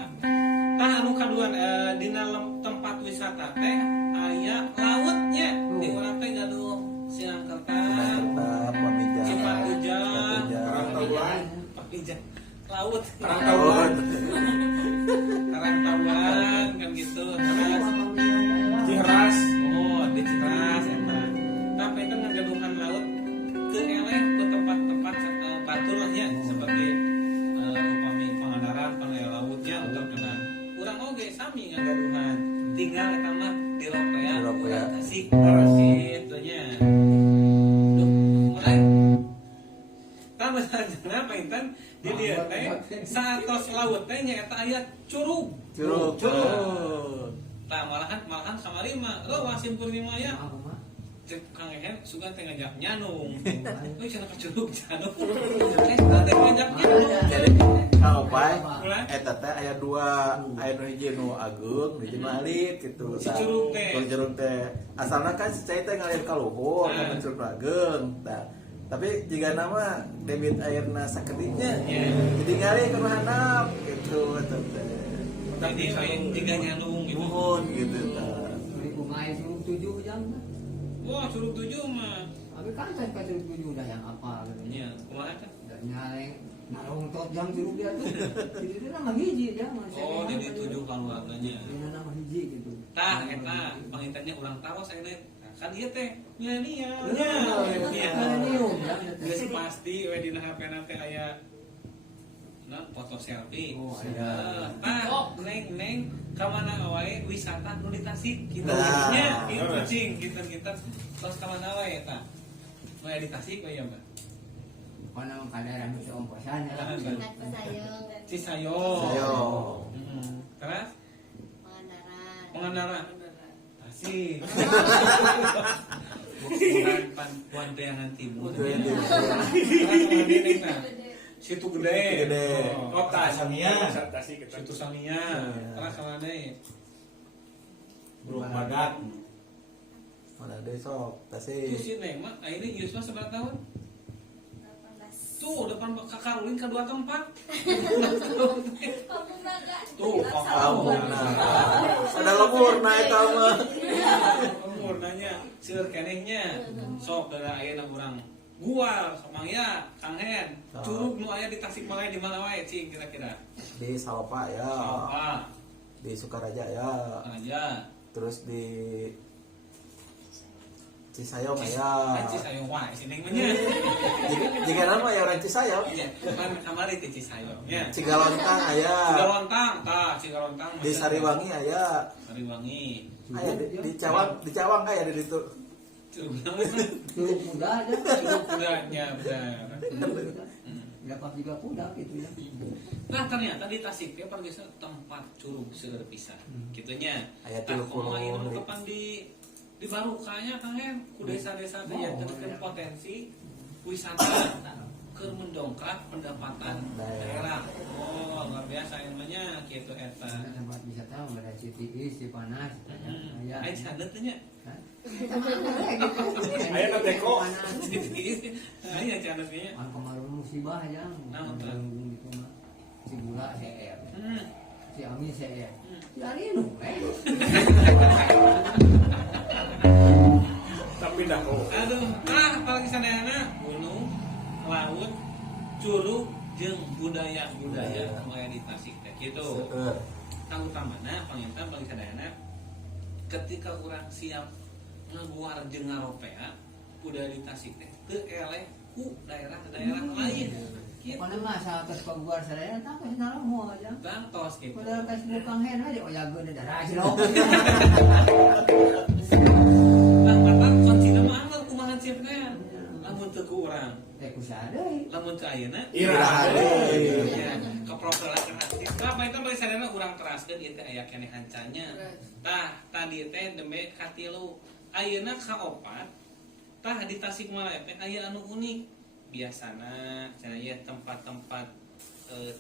Tah anu kaduan di dalam tempat wisata teh aya lautnya. Di urang teh gaduh Sinangkerta, Kita pamijat. Cipatujah, Perantauan. Pakijah, laut, Perantauan. Karangtauan kan gitu. Terus Ciheras. oh di Citras eta. Tapi itu ngagaduhan laut ke eleh ke tempat-tempat batur lah nya seperti upami Pangandaran, Pangai lautnya untuk kena urang oge sami ngagaduhan. Tinggal eta mah di Ropea, Di Ropea. Tasik, gitu nya. Duh, mulai. Tambah saja Intan di dieu teh satos laut teh nya eta aya curug. Curug. Tah malahan kamari mah lo wasim purnima ya. Aku mah Cek Kang Ehen suka teh ngajak nyanung. Euy cenah ka curug nyanung. Teh ngajak nyanung. Jadi kalau bae Mulai. eta teh aya dua, aya nu hiji nu agung, nu hiji nu alit gitu. Si curug teh. Kalau curug teh asalna kan si cai teh ngalir ka luhur, Nah. mun curug nu agung. Nah, tapi jika nama debit airna sakeutiknya, Iya. jadi ngalir ke nu handap gitu eta teh. Jadi tiga nyanung gitu. Nuhun gitu tah. beli kumai suruh 7 jam. Wah, curug 7 mah. Tapi kan saya pas suruh 7 udah yang apa gitu. Nya, kumaha teh? Dan nyaleng narung tot jam suruh dia tuh. Jadi dia nama hiji dia mah. Oh, jadi 7 keluarganya. Dia nama hiji gitu. Tah eta pangintannya ulang tawas ayeuna. Kan ieu teh milenial nya. Milenium, ya. Geus pasti we dina HP-na teh aya foto selfie. Oh, Nah, neng ka mana wae wisata nu di Tasik kitu Nah. nya kitu cing kita tos ka mana wae eta. Nu aya di Tasik we ya, Mbak. Karena kadang itu ongkosan ya. Tingkat Pesayung, Cisayong. Cisayong. Terus Pangandaran. Pangandaran. Tasik. Bukan Pantiangan Timur. Pantiangan Timur. Situ Gede. Gede. Oh, Tasania. Tasik kita. Situ Samia. Terus sama deui. Burung badak. Mana deui sok Itu tasih. si Neng mah ayeuna Yusma seberapa tahun? 18. Tuh depan Kakarulin ke 2 tempat. Kampung Naga. Tuh, Kampung Naga. Ada lepurna eta mah. Umur nanya, seueur kenehnya. Sok da ayeuna urang gua sama ya Kang Hen. Curug nu aya di Tasikmalaya di mana wae cing kira-kira? Di Salopa ya. Apa? Di Sukaraja ya. Aja. Terus di Cisayong ya. Cisayong wae si Neng mah nya. Jika nama ya orang Cisayong. Iya, kan kamari teh Cisayong nya. Cigalontang aya. Cigalontang, tah Cigalontang. Di Sariwangi aya. Sariwangi. Aya di Cawang aya di ditu. Curug Curug muda aja. kudanya benar. Dapat juga kuda gitu ya. Nah ternyata di Tasik teh biasa tempat curug seueur pisan. Kitunya. Aya Tah tilu kumaha ieu nu puluh. kapan di Barukanya Kang Hen ku desa-desa teh yang terkena potensi wisata keur mendongkrak pendapatan daerah. Oh, luar biasa ilmunya kitu eta. Tempat wisata ada CTI, Cipanas, aya. Aya cadet teh nya. Aya na teko. Aya cadet nya. An kemarin musibah ya. Naon teh? Gitu mah. Si gula CR. Hmm. Si Ami CR. Si Arino. Tapi dah oh. Aduh, apalagi sanayana gunung, laut, curug jeung budaya-budaya nu aya di Tasik teh kitu. Seueur. Kang utamana panginten paling sadayana ketika urang siap ngaguar jeung ngaropea budaya di Tasik teh teu eleh ku daerah-daerah lain. Kitu. Pokoknya mah saat kes paguar sadaya tapi sekarang mau aja. Gantos kitu. Padahal Facebook Kang Hen aja oyageun darah cilok. Nah, mata kuncina mah anggar kumaha cipna. Lamun teu ku urang, Teh kusaha deui. lamun teu ayeuna Iraha deui. ya, kepropelan aktif. Apa itu bagi sadana urang teraskeun ieu teh aya keneh hancanya. Tah, tadi teh dembe katilu. Ayeuna kaopat, tah di Tasikmalaya teh aya anu unik. Biasana cenah ieu tempat-tempat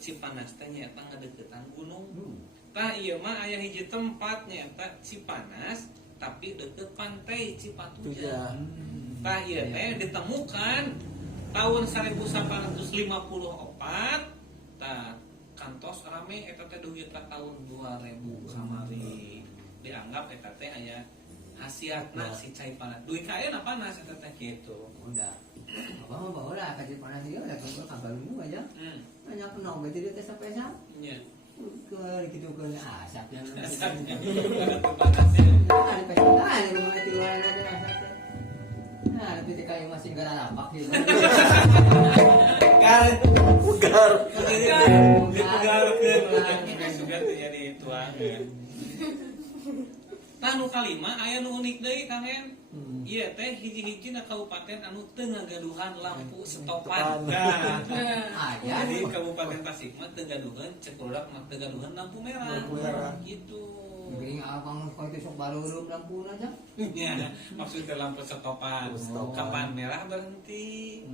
Cipanas teh nyaeta ngadeuketan gunung. Tah ieu mah aya hiji tempat nyaeta Cipanas tapi deket pantai Cipatuja. Tuja. Tah ieu teh ditemukan tahun 1854. Tah kantos rame eta teh dugi ka tahun 2000 kamari. Dianggap eta teh aya khasiatna si cai panas. Dugi ka ayeuna panas eta teh kitu. Udah. Apa mah bawa lah kasih panas dia udah tunggu kabar dulu aja. Banyak kenal berarti dia teh sampai sam. Nya. Ke gitu ke asap yang. Asapnya panasnya. Nah, di pesantren di rumah tiwan ada asapnya. Nah, tapi kayak masih gara lapak gitu. Kan ugar. Dipegarkeun sugan teh jadi tuangan. Tah nu kalima aya nu unik deui Kang En. Ieu teh hiji-hijina kabupaten anu teu ngagaduhan lampu stopan. Nah, Aya jadi Kabupaten Tasik mah teu gaduhan cekurak mah teu gaduhan lampu merah. Lampu merah. Gitu. Geuning abang kau itu sok balurum lampu aja. Ya, maksudnya lampu stopan. Stopan. Kapan merah berhenti.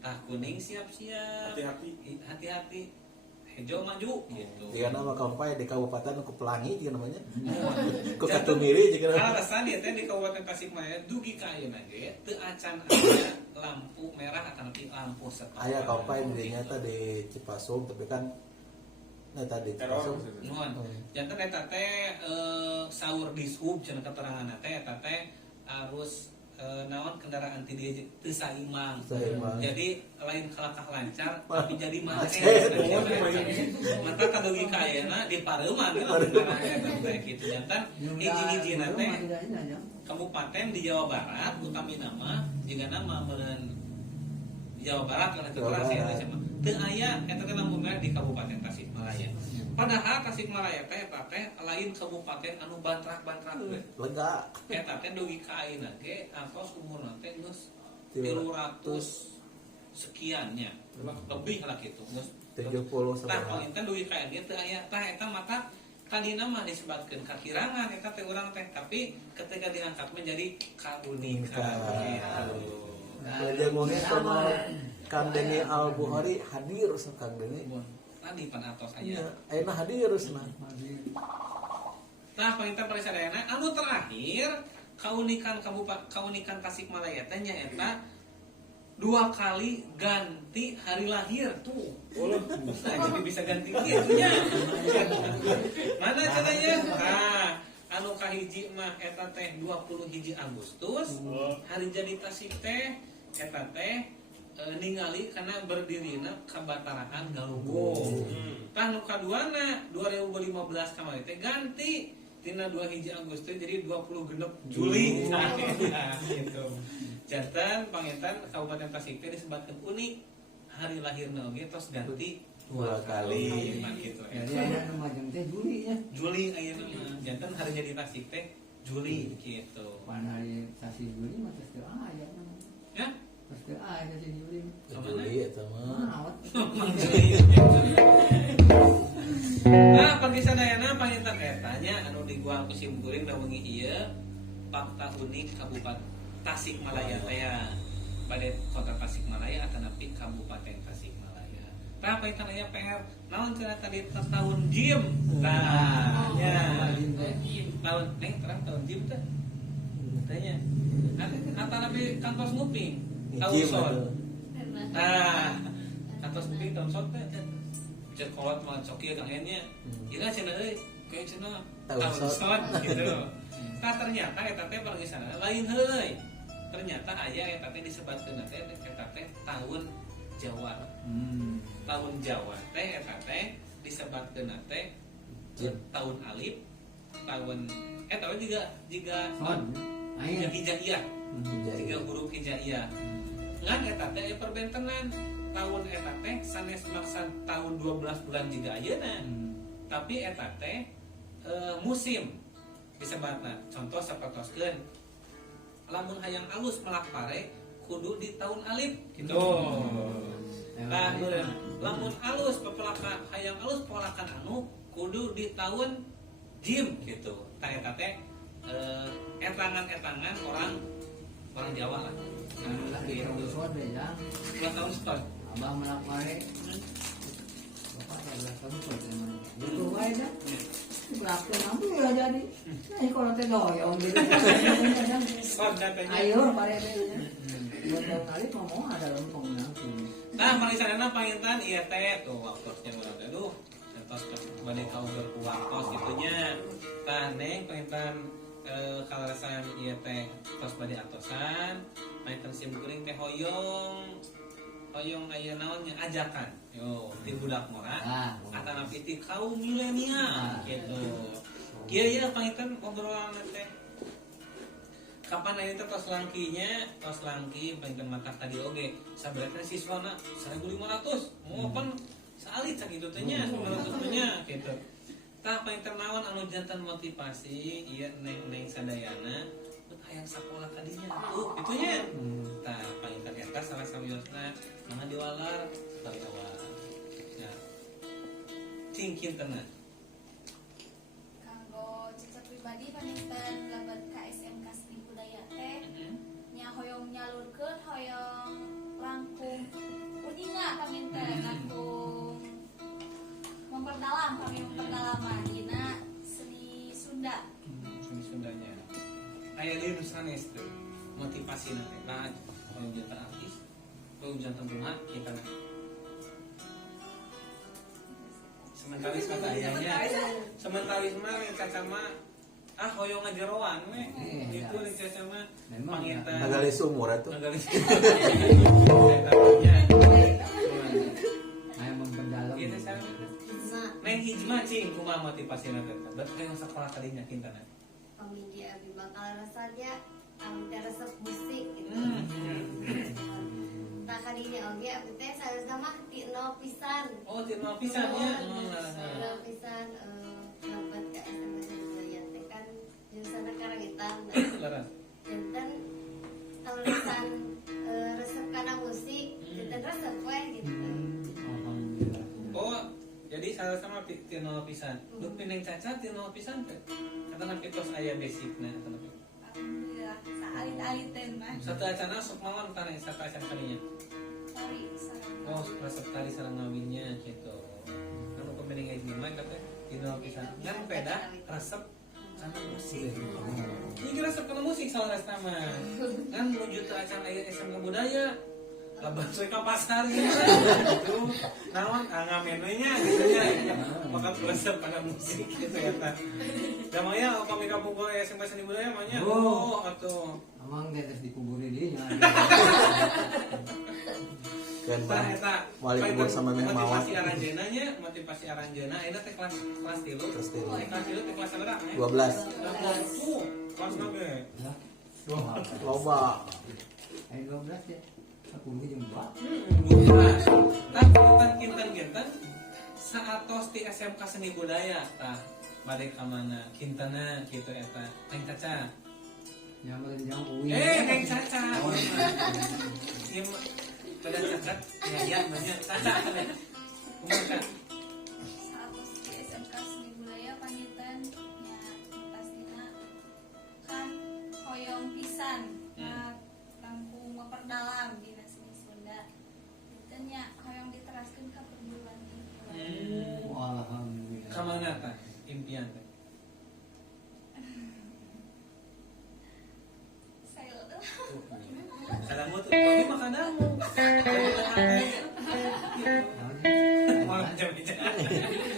Tah kuning siap-siap. Hati-hati. Hejo maju gitu. Dia nama kampai di kabupaten ku Pelangi juga namanya. Ku Katumiri juga namanya. Alasan dia teh di Kabupaten Tasikmalaya dugi ka ayeuna ge teu acan aya lampu merah ataupun lampu stopan. Aya kampai dirinya teh di Cipasung tapi kan nah tadi Cipasung. Nuhun. Janten eta teh saur dishub cenah keteranganna teh eta teh arus naon kendaraan ti dieu teu saimbang. Jadi lain kalakah lancar tapi jadi macet. Mata kadugi ka ayeuna di pareuman kendaraan teh kitu jantan hiji-hijina teh kabupaten di Jawa Barat utamina mah jiga nama meureun Jawa Barat kana keterangan Indonesia mah teu aya eta teh lampu merah di Kabupaten Tasikmalaya. Padahal Tasikmalaya teh eta teh lain kabupaten anu bantrak-bantrak we. Lega. Eta teh dugi ka ayeuna ge antos umurna teh geus 300 sekiannya. Lebih lah kitu geus 70 tah sabaraha. palinten dugi ka ayeuna teu aya tah eta mata tadina mah disebutkeun kakirangan eta teh urang teh tapi ketika diangkat menjadi kaunikan gitu. Raja Muhi sama Kang Deni Al Bukhari hadir sama Kang Deni. Tadi panatos Iya, aya. ayeuna hadir cenah. Nah, palinten parisadayana anu terakhir kaunikan Tasikmalaya teh nyaeta 2 kali ganti hari lahir tuh. Nah, jadi bisa ganti kieu nya. Mana caranya? Nah, anu kahiji mah eta teh 21 Agustus. Hari jadi Tasik teh eta teh ningali karena berdirinya Kabataraan Galunggung. Tah nu kaduana 2015 kamari teh ganti tina 21 Agustus jadi 26 Juli. Nah, gitu. Jantan pangetan Kabupaten Tasik teh disebutkeun unik hari lahirna oge tos ganti 2 kali. Nah, gitu ya. Jadi ada nama teh Juli ya. Juli ayeuna mah jantan hari jadi Tasik teh Juli gitu. Pan hari Tasik Juli mah teh teu aya nama. Ya? Teu aya Tasik Juli. Juli eta mah. Awat. Nah, pagi sadayana panginten etanya anu digual ku simkuring da wengi ieu fakta unik Kabupaten Tasikmalaya teh. Bade Kota Tasikmalaya atanapi Kabupaten Tasikmalaya. Tah panginten aya PR naon cenah tadi tahun Jim. Nah, nya. Tahun terang tahun Jim teh. Tanya. Atanapi kantos nguping. Tahun son. Nah, kantos nguping tahun son teh. Cek kolot mah coki Kang Ennya. Ira cenah euy, kayak cenah tahun son gitu. Tah ternyata eta teh pangisana lain heuy. Ternyata aya eta teh disebutkeun teh eta teh tahun Jawa. Tahun Jawa teh eta teh disebutkeun teh tahun alif, tahun eta juga hijaiyah. Tiga huruf hijaiyah. Ngan eta teh perbentenan tahun eta teh sanes maksa tahun 12 bulan jiga ayeuna. Tapi eta teh musim disebutna. Contoh sapertoskeun lamun hayang alus melak pare kudu di tahun alif gitu. Nah, lamun alus pepelaka hayang alus pelakan anu kudu di tahun Jim gitu. Tah eta teh etangan-etangan orang Jawa lah. Nah, gitu. Buat tahun setor. Abah melak mare. Bapak 12 tahun kok. Itu wae dah. Berapa lampu aja jadi. Ini kalau teh doyong gitu. Son katanya. Ayo parete. Buat kali ngomong ada lempeng nanti. Nah, malisanana pangintan ieu teh tuh waktosnya urang teh. Aduh, entos bade ka ugur ku waktos itunya. Tah neng pangintan kalasan ieu teh tos bade atosan, pangintan sim kuring teh hoyong aya naonnya ajakan. Yo, ti budak mora atana piti kaum milenial gitu. Kieu ya pangintan obrolan teh. Kapan ini teh tos langki panginten mata tadi oge sabaraha siswana 1.500 mau pan salit cak kitu teh nya 900 teh nya kitu. Tah panginten naon anu janten motivasi ieu neng sadayana teu hayang sakola ka dinya. Kitu nya. Tah panginten eta salah sawiosna mangga diwalar bari awal. Ya. Cingkin tenan. Kanggo cicak pribadi paniten labat ka SMK Seni Budaya teh nya hoyong nyalurkeun hoyong langkung uninga paminten langkung memperdalam kami memperdalaman dina seni Sunda. Seni Sundanya. Aya deui nu sanes teh motivasina teh ka hoyong jantan artis, hoyong jantan rumah kita na. Sementaris kata ayahnya, sementaris mah kaca mah hoyong ngajeroan we. Itu nih caca mah panginten. Nagali sumur atuh. Nagali. Ayo memperdalam. Kita sama. Neng hijmah cing kumaha motivasina teh. Berarti hayang sakola kadinya kintana. Pamili abi bakal rasanya teh resep musik gitu. Tak kadinya oge abi teh saeuseuna mah ti nol pisan. Oh, ti nol pisan ya. Nol pisan dapat ka SMS budaya teh kan jurusan karawitan. Laras. Janten tulisan resep kana musik, janten resep we gitu. Oh, jadi salah sama ti nol pisan. Lu pineng caca ti nol pisan teh. Katana pitos aya basicna katana. Alhamdulillah saalit-aliten mah. Satu acana sok mawon tane satu acana kadinya. Sorry, sareng. Oh, resep tali sareng ngawinnya gitu. Anu pemiling hiji mah kata ti nol pisan. Kan beda resep kana musik. Ini resep kana musik salah nama. Kan menuju ke acara SMK Budaya. Laban saya ke pasar gitu. Naon ngamen we nya gitu nya. Maka resep kana musik gitu ya tah. Damanya kami kapungkul SMK Seni Budaya mah nya. Oh, atuh. Amang teh terus dikuburi dinya. Kan Tah eta wali kubur sama Neng Mawar. motivasi aranjeuna nya, motivasi aranjeuna eta teh kelas 3. Kelas tilu. Kelas 3 teh kelas sabaraha? 12. Kelas nabe. Loba. Ayo 12 ya. Aku jeung 12. Tah kinten saatos ti SMK Seni Budaya tah bade ka mana kintana kitu eta. Neng Caca. Nyamperin jang uwi. Neng Caca. Ieu pada cacat ya banyak Caca kan. Kumaha Kak? Saat di SMK Seni Budaya paniten nya pastina kan hoyong pisan langkung memperdalam dina seni Sunda. Itu nya hoyong diteraskeun ka perguruan tinggi. Alhamdulillah. Ka mana tah impian teh? Saya udah Kadamu tuh, ini mah kadamu. Malah jam-jam.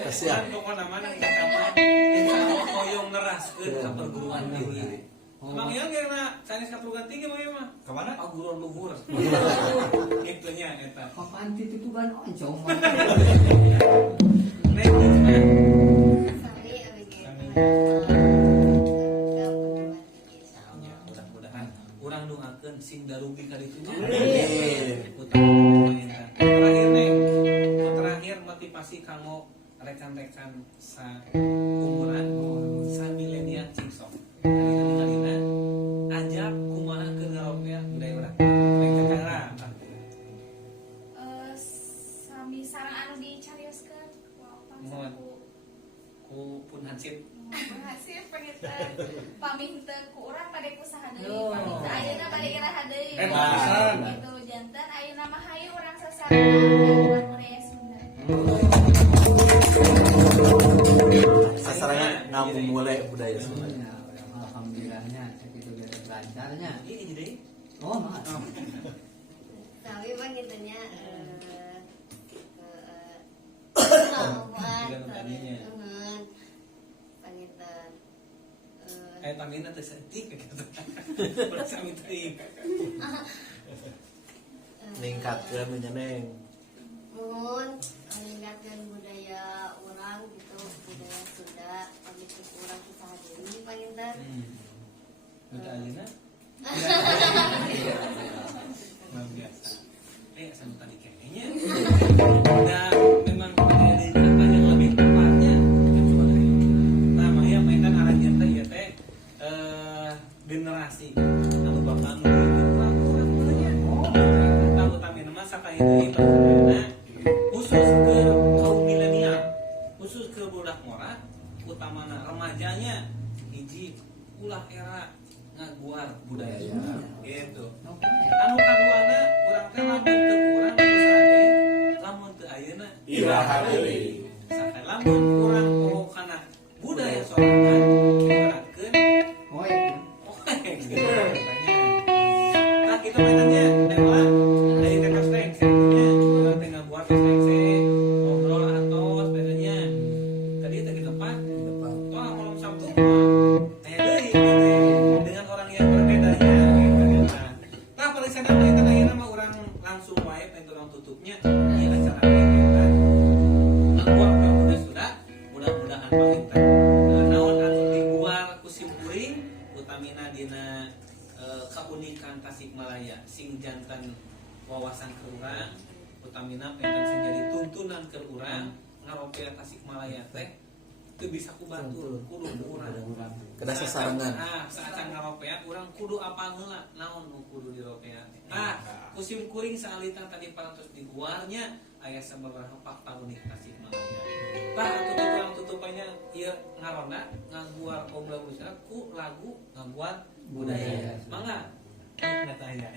Kasihan. Kan pokona mana kacama. Insya Allah hoyong neraskeun ka perguruan tinggi. Emang iya kira sanes ka perguruan tinggi mah ieu mah. Ka mana? Ka guruan luhur. Kitu nya eta. Kapan itu kan oncom. Nek Sami abi ge. ya mudah-mudahan urang doakeun sing darugi ka ditu nya. Amin. Terakhir nih, terakhir motivasi kamu rekan-rekan sa umuran sa milenial cingsong. Kali-kali ajak kumaha ke ngaropea budaya urang. Baik cara. sami sareng anu dicarioskeun Mohon. Ku pun hansip. hasil panginten paminten ku urang bade kusaha deui paminten ayeuna bade iraha deui pisan. gitu janten ayeuna mah hayu urang sasarana budaya Sunda. Sasarannya memulai budaya Sunda. Alhamdulillahnya segitu dari lancarnya. Ini jadi Oh, mas. Tapi bang gitunya Gantung tadinya. pangitan tamina teh setik gitu. Bersami teuing. Ningkatkeun nya Neng. mohon meningkatkan budaya orang gitu, budaya Sunda, pemilik orang kita hadiri pangitan. Udah alina. Luar biasa. Sama tadi kayaknya. Dan memang dari kata yang lebih tepatnya coba dari namanya mainkan arah teh ya teh generasi anu bakal kurang namanya. Tahu tamin mah sakaya deui bagaimana khusus ke kaum milenial, khusus ke budak mora, utamana remajanya hiji ulah era ngaguar budaya gitu. Anu kaduana urang teh lamun teu kurang usaha deui, lamun teu ayeuna Iraha deui. Saha lamun urang poho kana budaya sorangan ibaratkeun Oh, iya. nah kitu metanya dewa dari tetes teh sebenarnya urang teh ngaguar teh ngobrol atos bedanya tadi teh di tempat toh malam Sabtu teh deui dengan orang yang berbedanya gitu. Nah pada sana kita ayeuna mah urang langsung wae pengen tutupnya di acara kegiatan ngaguar sudah mudah-mudahan palinten naon anu dibuar ku simkuring utamina dina keunikan Tasikmalaya sing jantan wawasan ke urang utamina pengen sing jadi tuntunan ke urang ngaropea Tasikmalaya teh teu bisa ku batur kudu ku urang Kedah sasarangan. saat ngaropea urang kudu apal heula naon nu kudu diropea kusim kuring saalita tadi parantos diguarnya aya sababaraha fakta unik Tasikmalaya tutupannya ieu ngaronda ngaguar obrolan masyarakat ku lagu ngaguar budaya mangga nikmat aya